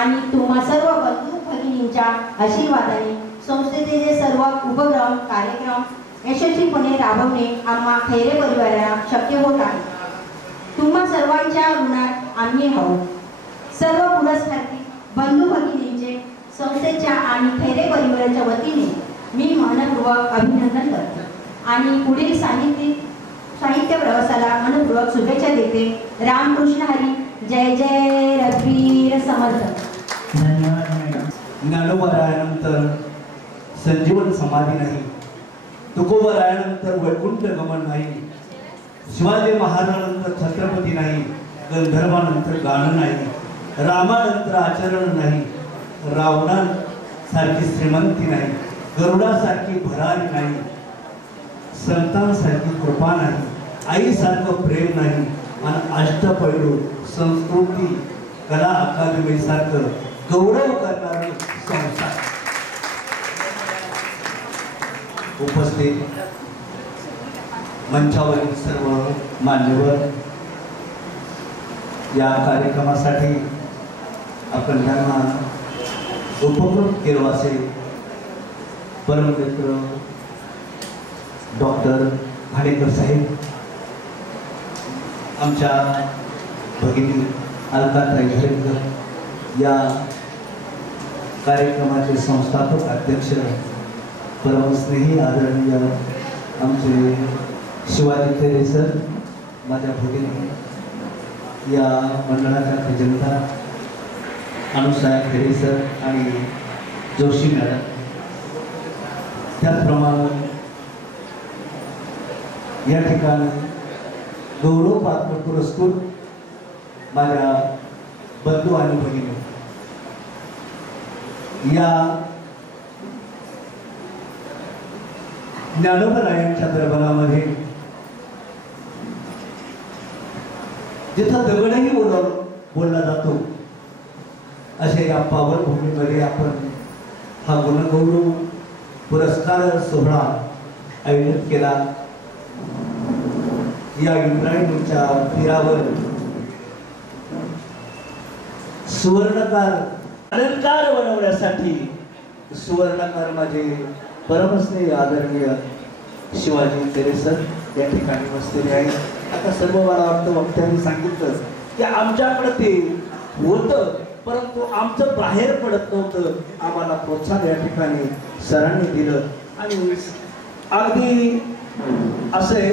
आणि तुम्हा सर्व बंधू भगिनींच्या आशीर्वादाने संस्थेचे सर्व उपक्रम कार्यक्रम यशस्वीपणे राबवणे आम्हा खैरे परिवाराला शक्य होत आहे. तुम्हा सर्वांच्या ऋणात आम्ही आहोत. सर्व पुरस्कारार्थी बंधू भगिनींचे संस्थेच्या आणि खैरे परिवाराच्या वतीने मी मनपूर्वक अभिनंदन करते आणि पुढील साहित्य प्रवासाला मनपूर्वक शुभेच्छा देते. रामकृष्ण हरी. जय जय रघुवीर समर्थ. धन्यवाद मॅडम. ज्ञानोबरायानंतर संजीवन समाधी नाही, तुकोबरायानंतर वैकुंठ गमन नाही, शिवाजी महाराजानंतर छत्रपती नाही, गंधर्वानंतर गाणं नाही, रामानंतर आचरण नाही, रावणासारखी श्रीमंती नाही, गरुडासारखी भरारी नाही, संतांसारखी कृपा नाही, आईसारखं प्रेम नाही आणि अष्टपैलू संस्कृती कला अकादमीसारखं गौरव करणारी संस्था. उपस्थित मंचावरील सर्व मान्यवर, या कार्यक्रमासाठी आपण त्यांना उपक्रम केला असेल परममित्र डॉक्टर घाणेकर साहेब, आमच्या भगिनी अलकाताई घरेकर, या कार्यक्रमाचे संस्थापक अध्यक्ष परमस्नेही आदरणीय आमचे शिवाजी खैरे सर, माझ्या भगिनी, या मंडळाच्या खजिनदार अनुसया खैरे सर आणि जोशी मॅडम, त्याचप्रमाणे या ठिकाणी गौरवपात्र पुरस्कृत माझ्या बंधू आणि भगिनी, या ज्ञानोबरायांच्या दरबारामध्ये जिथं दगडही बोलला जातो असे या पावनभूमीमध्ये आपण हा गुणगौरव पुरस्कार सोहळा आयोजित केला. या इंद्रायणीच्या तीरावर सुवर्णकार अलंकार बनवण्यासाठी सुवर्णकार माझे परमस्नेही आदरणीय शिवाजी खैरे सर या ठिकाणी बसलेले आहेत. आता सर्व मला वाटतं वक्त्यांनी सांगितलं की आमच्याकडे ते होतं, परंतु आमचं बाहेर पडत नव्हतं. आम्हाला प्रोत्साहन या ठिकाणी सरांनी दिलं आणि अगदी असे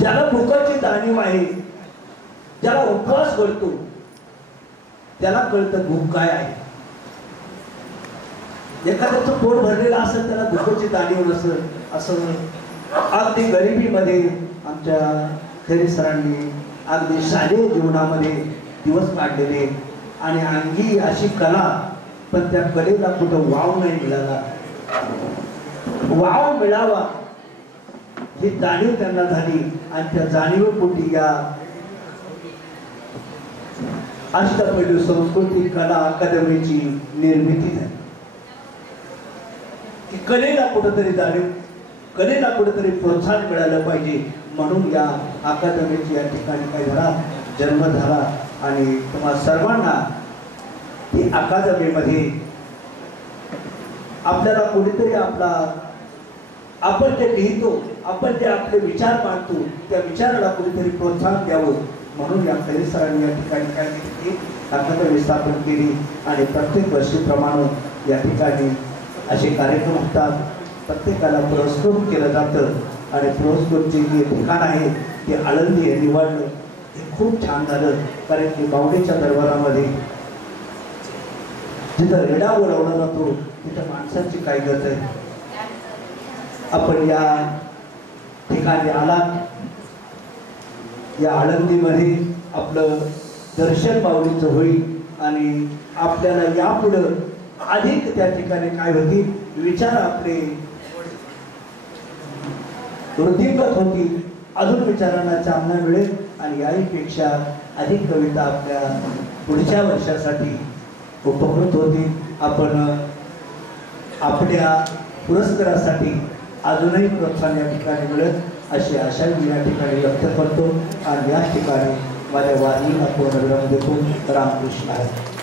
ज्याला भुकाची जाणीव आहे, ज्याला उपवास करतो त्याला कळतं भूक काय आहे. एखाद्याचं पोट भरलेलं असेल त्याला भुकाची जाणीव नसेल. असं अगदी गरिबीमध्ये आमच्या खैरे सरांनी अगदी शालेय जीवनामध्ये दिवस काढलेले आणि अंगी अशी कला, पण त्या कलेला कुठं वाव नाही मिळाला. वाव मिळावा ही जाणीव त्यांना झाली आणि त्या जाणीवेपोटी या अष्टपैलू संस्कृती कला अकादमीची निर्मिती झाली. की कलेला कुठंतरी जाणीव, कलेला कुठंतरी प्रोत्साहन मिळालं पाहिजे म्हणून या अकादमीची या ठिकाणी काही झाला जन्म झाला. आणि तुम्हा सर्वांना ती अकादमीमध्ये आपल्याला कोणीतरी आपण जे लिहितो, आपण जे आपले विचार मांडतो, त्या विचाराला कोणीतरी प्रोत्साहन द्यावं म्हणून या खैरे सरांनी या ठिकाणी काय केली, अकादमी स्थापन केली. आणि प्रत्येक वर्षीप्रमाणे या ठिकाणी असे कार्यक्रम होतात. प्रत्येकाला पुरस्कृत केलं जातं आणि पुरस्कृतचे जे ठिकाण आहे ते आळंदी हे निवडलं. हे खूप छान झालं, कारण की बावडेच्या दरबारामध्ये जिथं रेडा बोलावला जातो तिथं माणसाची काय गत आहे. आपण या ठिकाणी आलात, या आळंदीमध्ये आपलं दर्शन बावडीचं होईल आणि आपल्याला यापुढं अधिक त्या ठिकाणी काय होतील, विचार आपले वृद्धिंगत होतील, अजून विचारांना चालना मिळेल आणि याहीपेक्षा अधिक कविता आपल्या पुढच्या वर्षासाठी उपकृत होतील. आपण आपल्या पुरस्कारासाठी अजूनही प्रोत्साहन या ठिकाणी मिळत अशी आशा मी या ठिकाणी व्यक्त करतो आणि याच ठिकाणी माझ्या वाणीला पूर्णविराम देतो. रामकृष्ण आहे.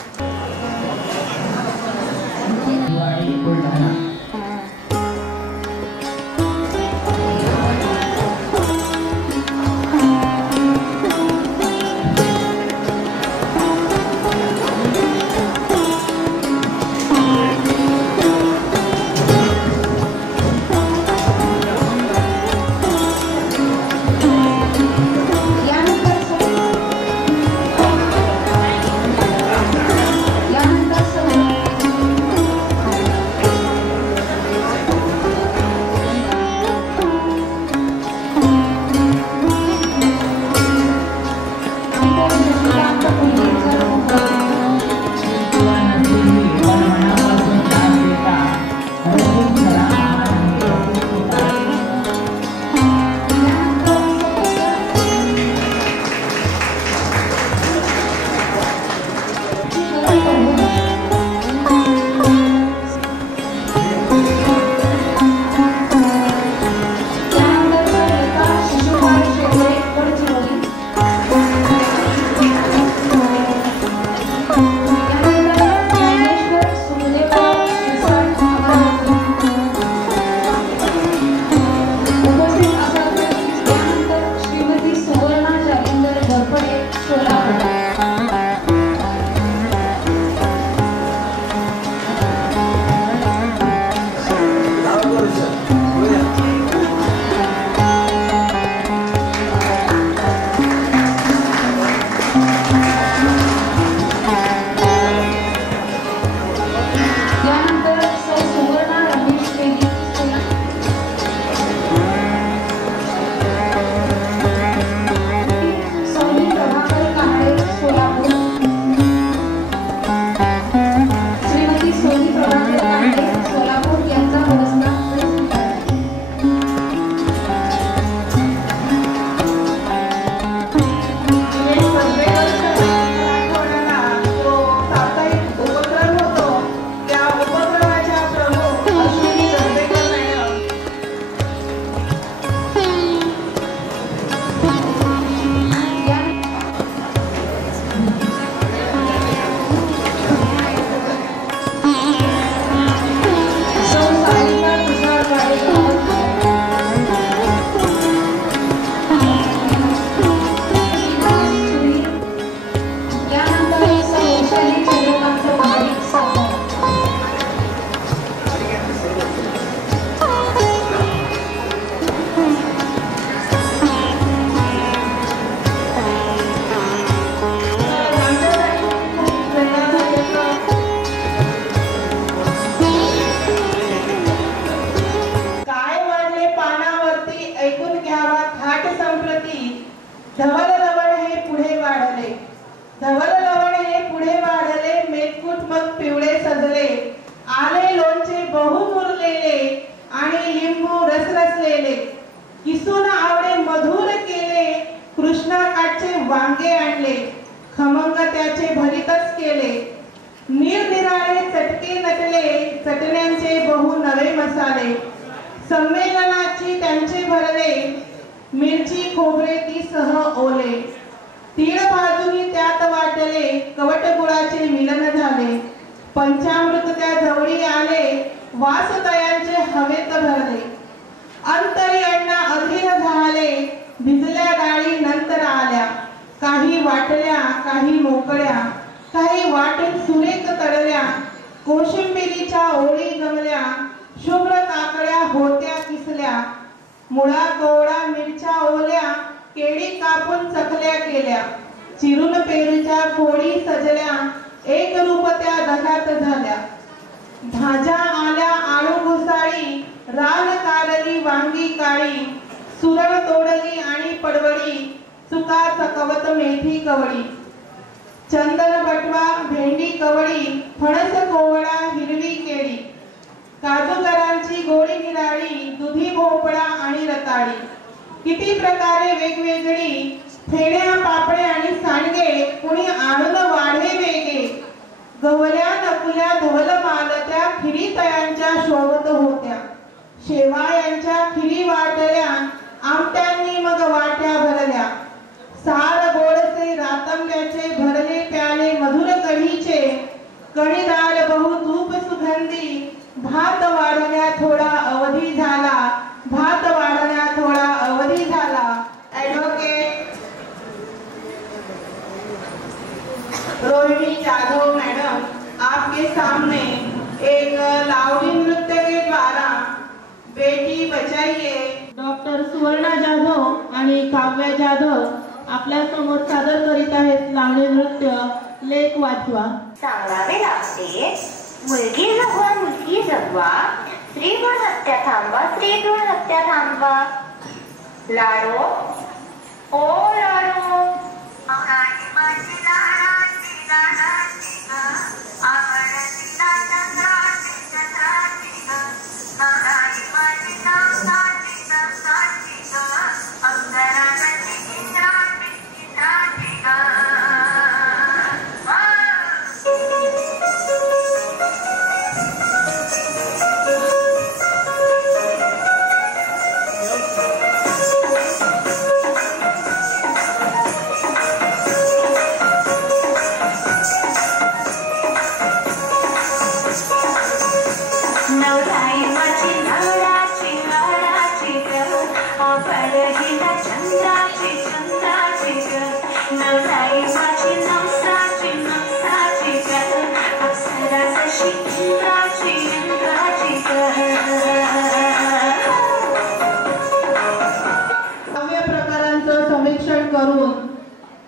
धवल लवण हे पुढे वाढले, धवल लवण हे पुढे वाढले, मेतकूट मग पिवळे सजले, आले लोणचे बहु मुरलेले आणि लिंबू रसरसलेले, किसून आवडे मधुर केले, कृष्णाकाठचे वांगे आणले, खमंग त्याचे भरीतच केले, निरनिराळे चटके नटले, चटण्यांचे बहु नवे मसाले, संमेलनाची त्यांचे भरले, मिरची खोबरे ती सह ओले, तीळ भाजून त्यात वाटले, कवट गुळाचे मिलन झाले, पंचामृत त्या जवळी आले, वास तयांचे हवेत भरले, अंतरी अण्णा अधीर झाले, भिजल्या डाळी नंतर आल्या, काही वाटल्या काही मोकळ्या, काही वाटून सुरेख तळल्या, कोशिंबिरीच्या ओळी जमल्या, शुभ्र काकड्या होत्या किसल्या, मुळा कोवळा मिरच्या ओल्या, केळी कापून चकल्या केल्या, चिरून पेरूच्या फोडी सजल्या, एक रूप त्या दह्यात झाल्या, भाज्या आल्या आळू घुसाळी, रान कारली वांगी काळी, सुरण तोडली आणि पडवळी, चुका चकवत मेथी कवळी, चंदन बटवा भेंडी कवळी, फणस कोवळा हिरवी केळी, काजूगरांची गोडी निराळी, दुधी भोपळा आणि रताळी, किती प्रकारे वेगवेगळी, फेण्या पापड्या आणि सांडगे, कुणी आणून वाढे वेगे, गवल्या नकुल्या धवल माल त्या खिरी तयांच्या शोभत होत्या, शेवायांच्या खिरी वाटल्या, आमट्यांनी मग वाट्या भरल्या, सार गोडसे रातंब्याचे भरले प्याले मधुर कढीचे, कणीदार बहु तूप सुगंधी, भात वाढण्या थोडा अवधी झाला, भात वाढण्या थोडा अवधी झाला। ॲडव्होकेट रोहिणी जाधव मैडम आपके सामने एक लावणी नृत्य के द्वारा बेटी बचाइए डॉक्टर सुवर्णा जाधव आणि काव्या जाधव आपल्या समोर सादर करीत आहेत लावणी नृत्य लेख वाचवा। सांगावे लागते मुलगी जगवा मुलगी जगवा, स्त्री भ्रूण हत्या थांबवा, स्त्री भ्रूण हत्या थांबवा, लाडो ओ लाडो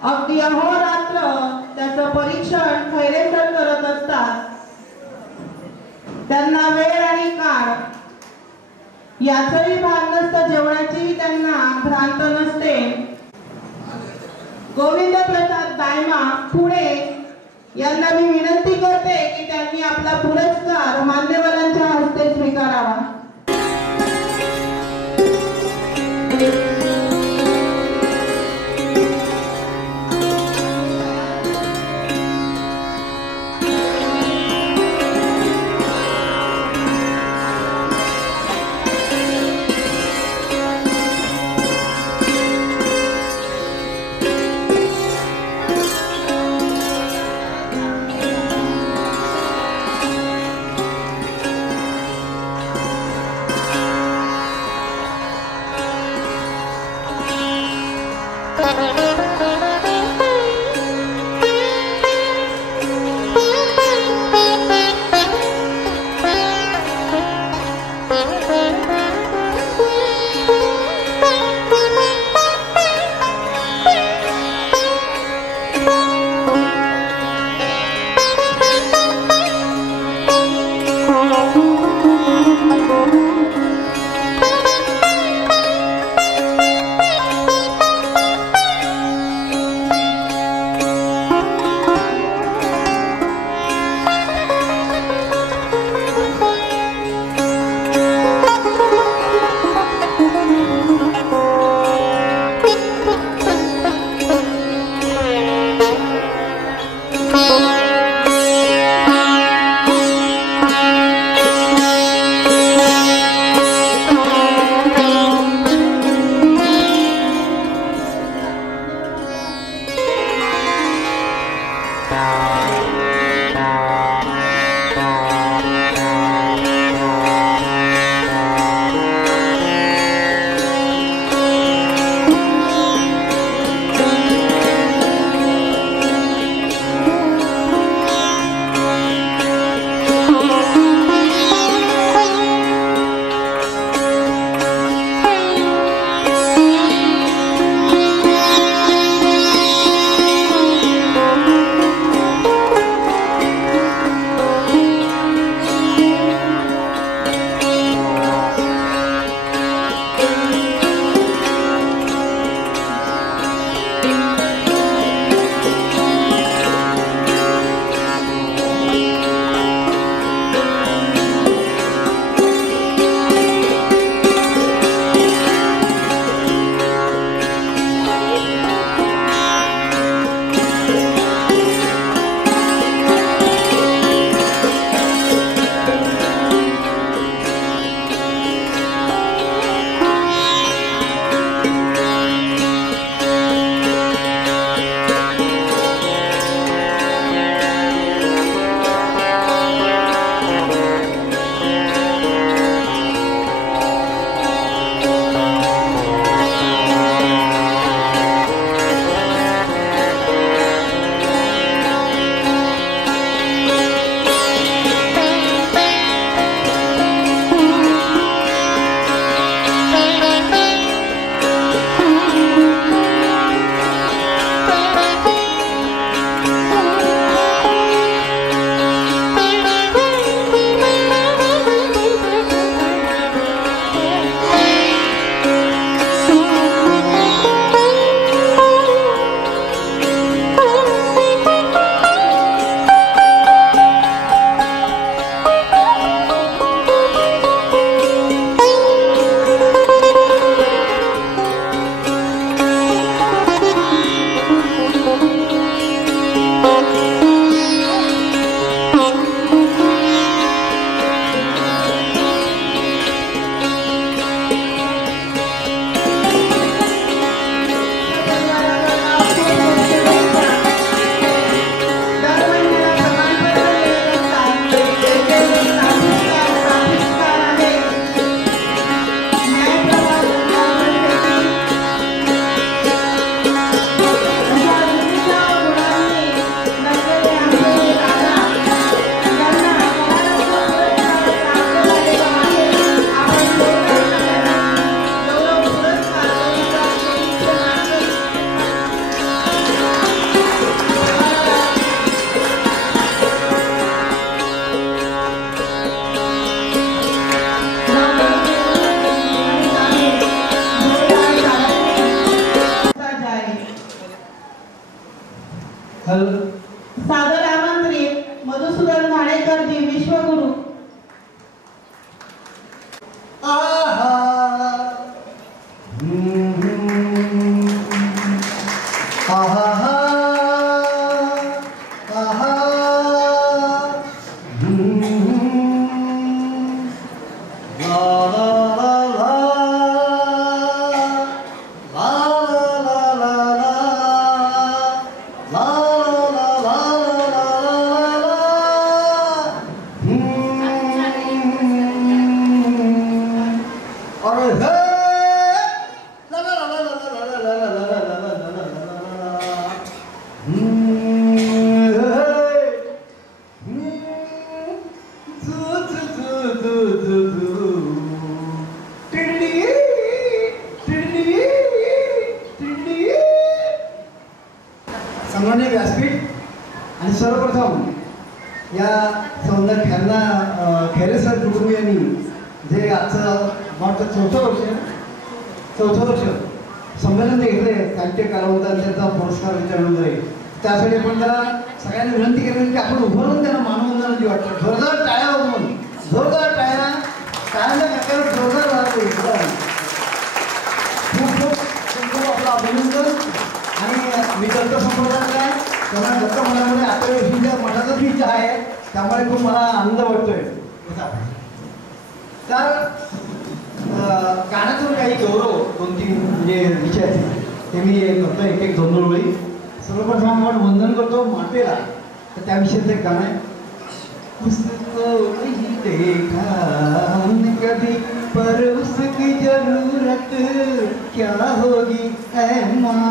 अगदी अहोरात्र त्याचं परीक्षण खैरेसर करत असतात। त्यांना वेळ आणि काळ याचंही भान नसतं, जेवणाचीही त्यांना भ्रांत नसते। गोविंद प्रसाद दायमा पुणे यांना मी विनंती करते की त्यांनी आपला पुरस्कार मान्यवरांच्या हस्ते स्वीकारावा। सादर आमंत्रित मधुसूदन घाणेकर जी विश्वगुरु. सन्माननीय व्यासपीठ आणि सर्वप्रथम या सौंदर्य खैरे सर कुटुंबियांनी जे आजचं वाटतं चौथं वर्ष संमेलन जे घेतले साहित्य कलावंतांचा पुरस्कार वितरण वगैरे, त्यासाठी आपण त्याला सगळ्यांनी विनंती केली की आपण उभारून त्यांना मानवंदना जी वाटतं जोरदार टाळ्या वाजवून, जोरदार टाळ्यांच्या काकावर जोरदार वाजवतो. खूप खूप आपलं अभिनंदन. आणि मी दत्त संप्रदायातला आहे, त्यामुळे दत्त मठामध्ये 11 वर्षीच्या मठाचं फीच आहे, त्यामुळे खूप मला आनंद वाटतोय. तर गाण्यातून काही गौरव 2-3 म्हणजे विषय ते मी करतो एक एक 2-2 वेळी. सर्वप्रथम आपण वंदन करतो मातेला, तर त्या विषयाचं एक गाणं आहे. उसको नहीं देखा हमने कभी पर उसकी जरूरत क्या होगी ऐ माँ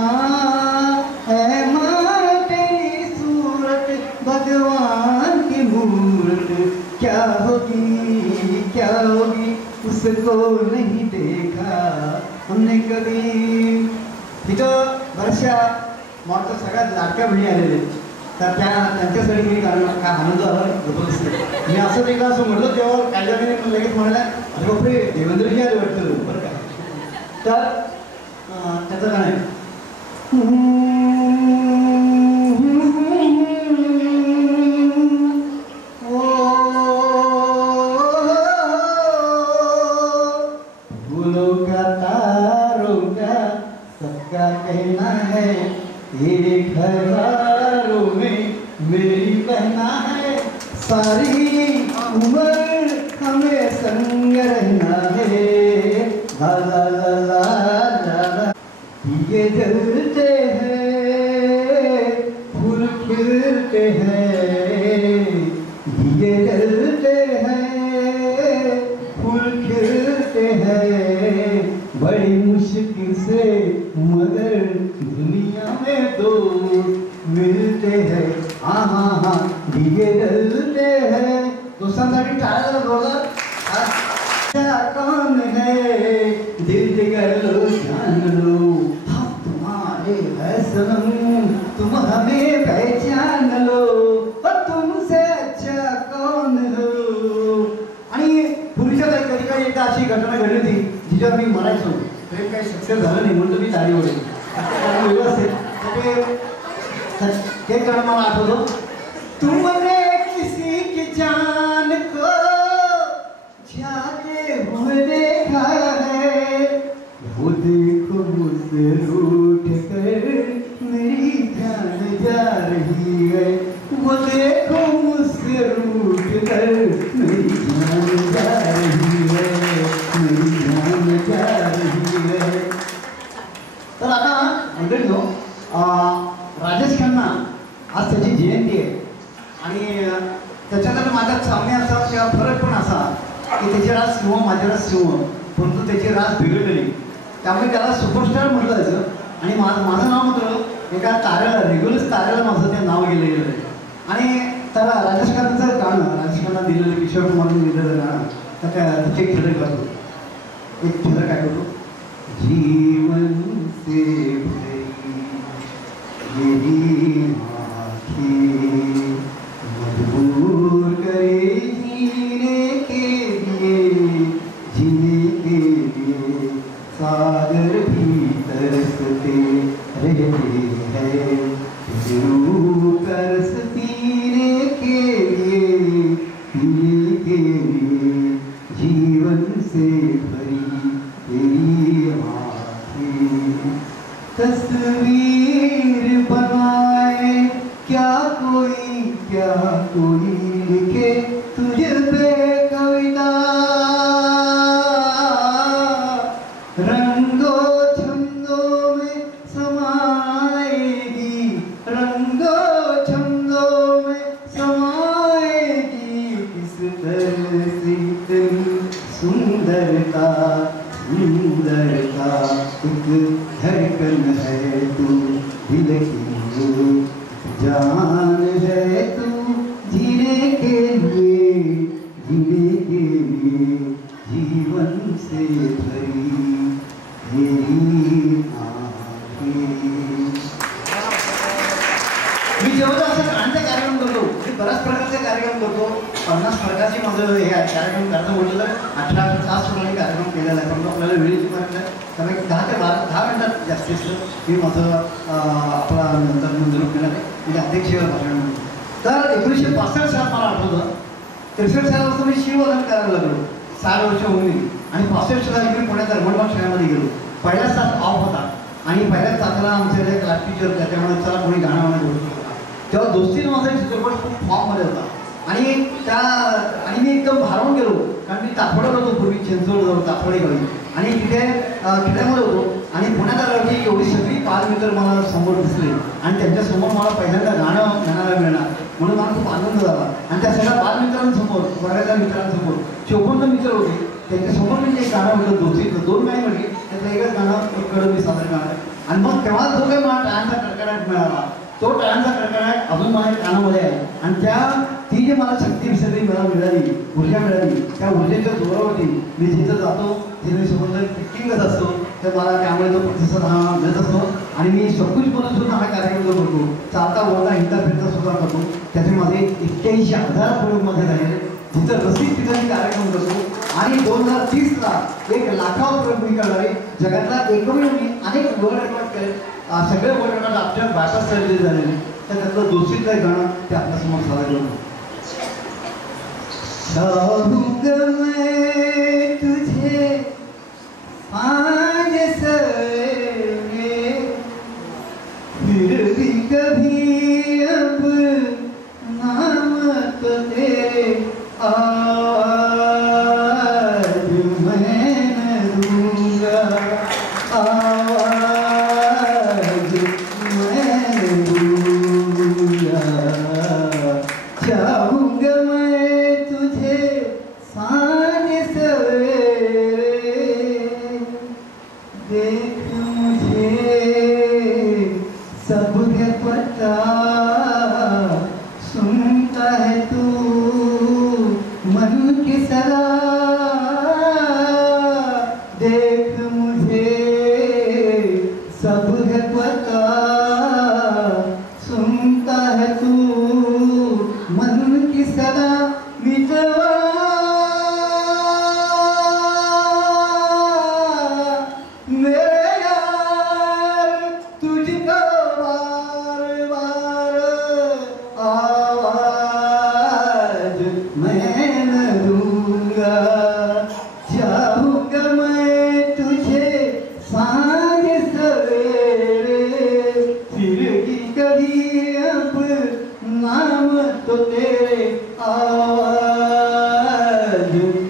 तेरी सूरत भगवान की मूरत क्या होगी उसको नहीं देखा हमने कभी. तिथं बऱ्याचशा मॉडच्या सगळ्यात लाडक्या बहिणी आलेल्या आहेत, तर त्यांच्यासाठी मी कारण काय आनंद झाला जबरदस्त. मी असं एकदा असं म्हटलं तेव्हा कायद्याने लगेच म्हणाल्या अरे बापरे देवेंद्रजी आले वाटतं बरं काय. तर त्याचं गाणं आहे फूलों का तारों का सबका कहना है, एक हजारों में मेरी कहना है, सारी उम्र हमें संग रहना है. ला ला ला ला ला ये जलते हैं फूल खिलते हैं, ये जलते हैं फूल खिलते हैं, बड़ी मुश्किल से मगर दुनिया में दोस्त मिलते हैं. हाँ हाँ हाँ दिए जलते हैं. दोस्तांसाठी टाळ्या जरा जोरदार. कौन है दिल जिगर लो जान लो, हम तुम्हारे है सनम तुम हमें पहचान लो, और तुमसे अच्छा कौन हो. आणि पूर्वीच्या कधी काही एकदा अशी घटना घडली होती जिच्यावर मी म्हणायचो तरी काही सक्सेस झालं नाही म्हणून मी तारी ओढली व्यवस्थित. ते गाणं मला आठवलं. तुमने किसी की जान को जाते हुए देखा है, वो देखो मुझसे रूठ कर मेरी जान जा रही है, वो देखो मुझसे रूठ कर मेरी जान जा रही है, मेरी जान जा रही है. तर आता मंडळी राजेश खन्ना आज त्याची जयंती आहे आणि त्याच्यात माझ्यात साम्य असा किंवा फरक पण असा की त्याची रास सिंह माझी रास सिंह, परंतु त्याची रास बिघडलेली, त्यामुळे त्याला सुपरस्टार म्हटलं जायचं. आणि माझं नाव मात्र एका ताऱ्याला रेग्युलर ताऱ्याला माझं ते नाव गेलं गेलं आहे. आणि त्याला राजेश खन्नाचं गाणं राजेश खन्ना दिलेलं किशोर कुमारने दिलेलं गाणं तर त्याचे एक ठरक करतो. एक ठरक काय करतो. जीवन से मेरी आँखें मजबूर करे जीने के लिए सागर भी तरसते रहते हैं, जरूर तस्वीर बनाए, क्या कोई लिखे तुझ पे कविता, रंगों छंदों में समाएगी, रंगों छंदों में समाएगी, किस तरह से तेरी सुंदरता सुंदरता, एक धड़कन है तू दिल की जान है तू, जीने के लिए जीवन से भरी तेरी आँखें। मी जेव्हा असं गाण्याचा कार्यक्रम करतो, मी बऱ्याच प्रकारचे कार्यक्रम करतो, 50 प्रकारचे माझं हे कार्यक्रम करता म्हटलं तर 18 तास प्रमाणे कार्यक्रम केलेला आहे, परंतु आपल्याला वेळेची पर्यंत त्यामुळे 10 ते 10 मिनिटात जास्तीत मी माझं आपला नंतर मंजूर केलं आहे, म्हणजे अध्यक्ष भाषण म्हणून. तर 1965 साल मला आठवतं, 63 सालापासून मी शिववादन करायला लागलो, 6 वर्ष होऊन गेली. आणि 65 साली मी पुण्यात धर्मबाग शाळेमध्ये गेलो. पहिला तास ऑफ होता आणि पहिल्याच तासाला आमच्याकडे क्लास टीचर होत्या, त्यामुळे चला कोणी गाणं म्हणत होतो. तेव्हा दोस्तीनं माझा चित्रपट खूप फॉर्ममध्ये होता आणि मी एकदम भारावून गेलो, कारण मी तापडत होतो पूर्वी, चिंचवड जाऊ तापडे गावी, आणि तिथे खेड्यामध्ये होतो. आणि पुण्यात आलं की एवढी सगळी बालमित्र मला समोर दिसले आणि त्यांच्यासमोर मला पहिल्यांदा गाणं म्हणायला मिळणार, म्हणून मला खूप आनंद झाला. आणि त्या सगळ्या बालमित्रांसमोर, बऱ्याचशा मित्रांसमोर 54 मित्र होते, त्यांच्यासमोर मी एक गाणं म्हटलं, दोस्तीचं 2 गाणी म्हटली, त्यातलं एकच गाणं मी सादर करणार. आणि मग तेव्हा जो काही मला टाळ्यांचा कडकडाट मिळाला, तो टाळ्यांचा कडकडाट अजून माझ्या कानामध्ये आहे. आणि ती जी मला शक्ती सगळी मला मिळाली, ऊर्जा मिळाली, त्या ऊर्जेच्या जोरावरती मी जिथं जातो तिथे सोबत फिटिंगच असतो, तर मला त्यामुळे तो प्रतिसाद हा मिळत असतो. आणि मी सकुशमधून सुद्धा हा कार्यक्रम जो करतो, चालता बोलता हिंडता फिरता सुद्धा करतो, त्याचे माझे 81,000 प्रयोग मध्ये राहिले. जिथं रसिक तिथं मी कार्यक्रम करतो. आणि 2030ला 1 लाखावर प्रयोग मी करणारे, जगातला एकमेव मी अनेक वर्ल्ड रेकॉर्ड केले, सगळे वर्ल्ड रेकॉर्ड आपल्या भाषा सर्जरी झालेले, तर त्यातलं दोषीतलं गाणं ते आपल्यासमोर सादर करतो. चाहूंगा मैं तुझे आज सवेरे, फिर भी कभी अब नाम तो तेरे आज मैं न दूंगा, आज मैं न दूंगा. चाहूंगा मैं तुझे सांझ सवेरे, देख मुझे सब है पता, सुनता है तू मन की सलाह, देख मुझे सब है पता, सुनता है तू मन की सलाह. मिटवा मेरे यार तुझको बार बार आवाज मैं न दूंगा. चाहूंगा मैं तुझे सांझ सवेरे, फिर भी कभी अब नाम तो तेरे आवाज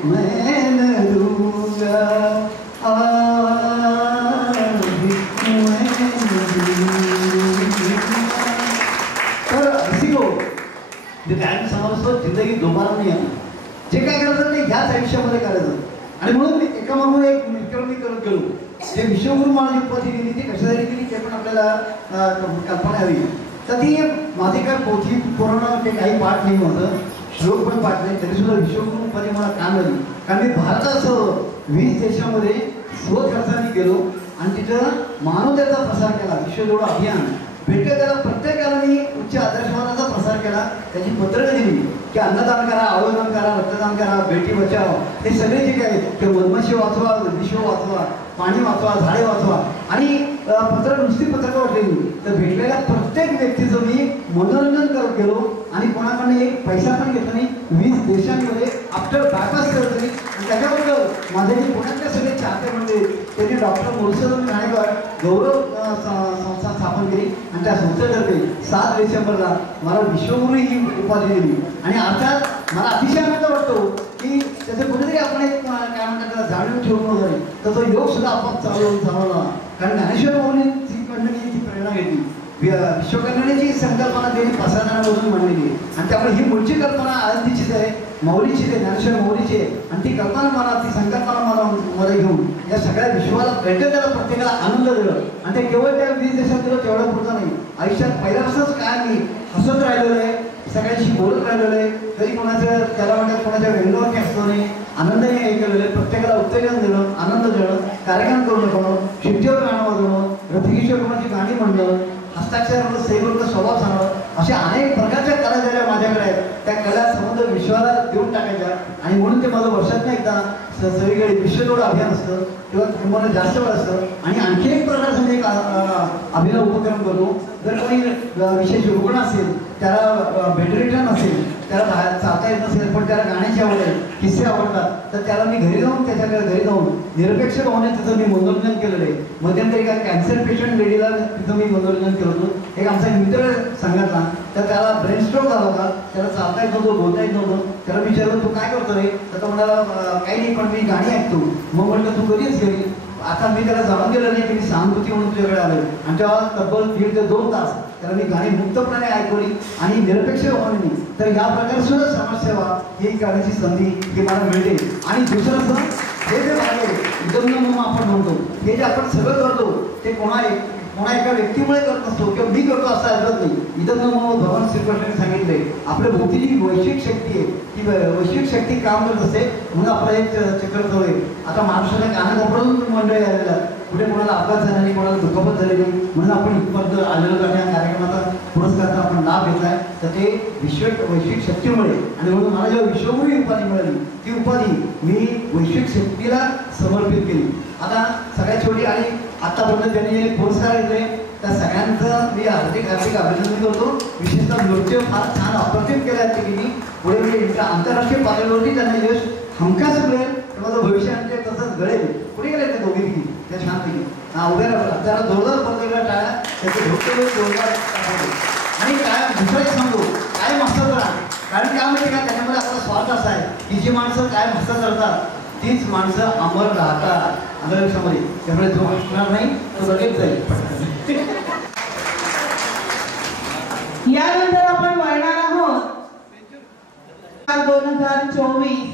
मैं न दूंगा, आवाज मैं न दूंगा. तर रसिको, जे कायम समजतो जिंदगी दोबारा नाही आली, जे काय करायचं ते ह्याच आयुष्यामध्ये करायचं. आणि म्हणून मी एकामागून एक विक्रम मी करत गेलो. जे विश्वगुरु मला जी उपाधी दिली ती कशासाठी दिली ते पण आपल्याला कल्पना हवी. तर ती माझी काय पोथी पूर्ण ते काही पाठ नाही होतं, श्लोक पण पाठ नाही, तरी सुद्धा विश्वगुरु उपाधी मला का मिळाली, कारण मी भारतासह 20 देशामध्ये स्वखर्चाने गेलो आणि तिथं मानवतेचा प्रसार केला. विश्वजोडो अभियान भेटलं, त्याला प्रत्येकाला मी उच्च आदर्शवादाचा प्रसार केला. त्याची पत्रकं दिली की अन्नदान करा, अवयदान करा, रक्तदान करा, बेटी बचाव, हे सगळे जे काय की मधमाशी वाचवा, विश्व वाचवा, पाणी वाचवा, झाडे वाचवा. आणि नुसती पत्रकं वाटलेली, तर भेटलेल्या प्रत्येक व्यक्तीचं मी मनोरंजन करत गेलो आणि कोणाकडे एक पैसा पण घेतला नाही. 20 देशांमध्ये आफ्टर बायपास करत नाही. आणि त्याच्याबरोबर माझे जे पुण्यातले सगळे चाहते म्हणजे त्यांनी डॉक्टर मुळशीधर घाणेकर गौरव संस्था स्थापन केली आणि त्या संस्थेतर्फे 7 डिसेंबरला मला विश्वगुरू ही उपाधी दिली. आणि अर्थात मला अतिशय आनंद वाटतो की त्याचं कुठेतरी आपण एक काय म्हणतात त्याला जाणीव ठेवून वगैरे तर तो योग सुद्धा आपण चालवला. कारण ज्ञानेश्वर माऊलींकडनं मी ती प्रेरणा घेतली. विश्वकल्याणाची संकल्पना त्यांनी प्रसारणामधून मांडलेली आहे आणि त्यामुळे ही मूळची कल्पना आळंदीचीच आहे, माऊलीची आहे, ज्ञानेश्वर माऊलीची आहे. आणि ती कल्पना मला ती संकल्पना मला मध्ये घेऊन या सगळ्या विश्वाला प्रत्येकाला प्रत्येकाला आनंद दिलं. आणि ते केवळ त्या 20 देशात दिलं तेवढं पुरतं नाही, आयुष्यात पहिल्यापासूनच काय मी हसत राहिलेलो आहे, सगळ्यांशी बोलत राहिलेलो आहे, तरी कोणाचं त्याला म्हणतात कोणाच्या व्यंगावरती असतो नाही, आनंदाने हे केलेलं आहे, प्रत्येकाला उत्तेजन देणं, आनंद देणं, कार्यक्रम करून दाखवणं, शिट्टीवर गाणं वाजवणं, रथगीश्वर कोणाची गाणी म्हणणं, हस्ताक्षर सैवर्ण स्वभाव सांगणं, अशा अनेक प्रकारच्या कला ज्या माझ्याकडे आहेत त्या कला समोर विश्वाला देऊन टाकायच्या. आणि म्हणून ते माझं वर्षातनं एकदा सगळीकडे विश्वदोड अभियान असतं किंवा तुम्हाला जास्त वेळ असतं. आणि आणखी एक प्रकारचं एक अभिनव उपक्रम करतो. जर कोणी विशेष रुग्ण असेल, त्याला बेडरिटन असेल, त्याला बाहेर चालता येत नसेल पण त्याला गाण्याची आवड आहे, किस्से आवडतात, तर त्याला मी घरी जाऊन त्याच्याकडे घरी जाऊन निरपेक्ष भावने तिथं मी मनोरंजन केलेलं आहे. मध्यंतरी एका कॅन्सर पेशंट लेडीला तिथं मी मनोरंजन केलं होतं. एक आमचा मित्र सांगितला तर त्याला ब्रेन स्ट्रोक झाला होता, त्याला चालता येत नव्हतं, बोलता येत नव्हतं. त्याला विचारलं तू काय करतो रे, तर तो म्हणाला काही नाही पण मी गाणी ऐकतो. मग म्हटलं तू कधीच घरी. आता मी त्याला जाणून दिलं नाही की मी सहानुभूती म्हणून तुझ्याकडे आलोय. आणि तेव्हा तब्बल 1.5 ते 2 तास त्याला मी गाणी मुक्तपणे ऐकवली आणि निरपेक्ष भावनेनी. तर या प्रकारे सुद्धा समाजसेवा ही करण्याची संधी ही मला मिळते. आणि दुसरं असं हे जे आहे इदम्न म्हणून आपण म्हणतो, हे जे आपण सगळं करतो ते कोणा एका व्यक्तीमुळे करत नसतो किंवा मी करतो असं अजिबात नाही. इदम्न म्हणून भगवान श्रीकृष्णाने सांगितले आपल्या भोवती जी वैश्विक शक्ती आहे ती वैश्विक शक्ती काम करत असते म्हणून आपलं एक चक्र चालू आहे. आता महाराष्ट्राच्या कानाकोपऱ्यातून मंडळी आलेला, कुठे कोणाला अपघात झाला नाही, कोणाला दुखापत झाली नाही, म्हणून आपण इथपर्यंत आलेलो का या कार्यक्रमाचा पुरस्काराचा आपण लाभ घेतलाय. तर ते वैश्विक शक्तीमुळे आणि म्हणून मला जेव्हा विश्वगुरू उपाधी मिळाली ती उपाधी मी वैश्विक शक्तीला समर्पित केली. आता सगळ्यात छोटी आणि आतापर्यंत त्यांनी जे पुरस्कार घेतले त्या सगळ्यांचं मी हार्दिक अभिनंदन करतो. विशेषतः नृत्य फार छान अप्रतिम केलं आहे त्यांनी. पुढे म्हणजे आंतरराष्ट्रीय पातळीवरती त्यांना यश हमखास मिळेल. माझं भविष्य आणखी तसंच घडेल. पुढे गेले ते दोघेही त्या छानपैकी उभ्या राहतात. त्याला जोरदार पडलेल्या टाळ्या त्याचे धोके जोरदार आणि काय दुसरं एक सांगतो काय हसत राहा. कारण काय माहिती का त्याच्यामध्ये आपला स्वार्थ असा आहे की जी माणसं काय हसत राहतात तीच माणसं अमर राहतात अंतरिक्षामध्ये. त्यामुळे जो हसणार नाही तो लगेच जाईल. यानंतर आपण वळणार आहोत 2024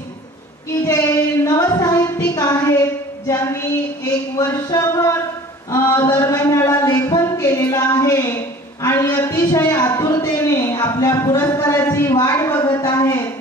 की जे नवसाहित्यिक आहेत ज्यांनी 1 वर्षभर दर महिन्याला लेखन केलेलं आहे आणि अतिशय आतुरतेने आपल्या पुरस्काराची वाट बघत आहेत.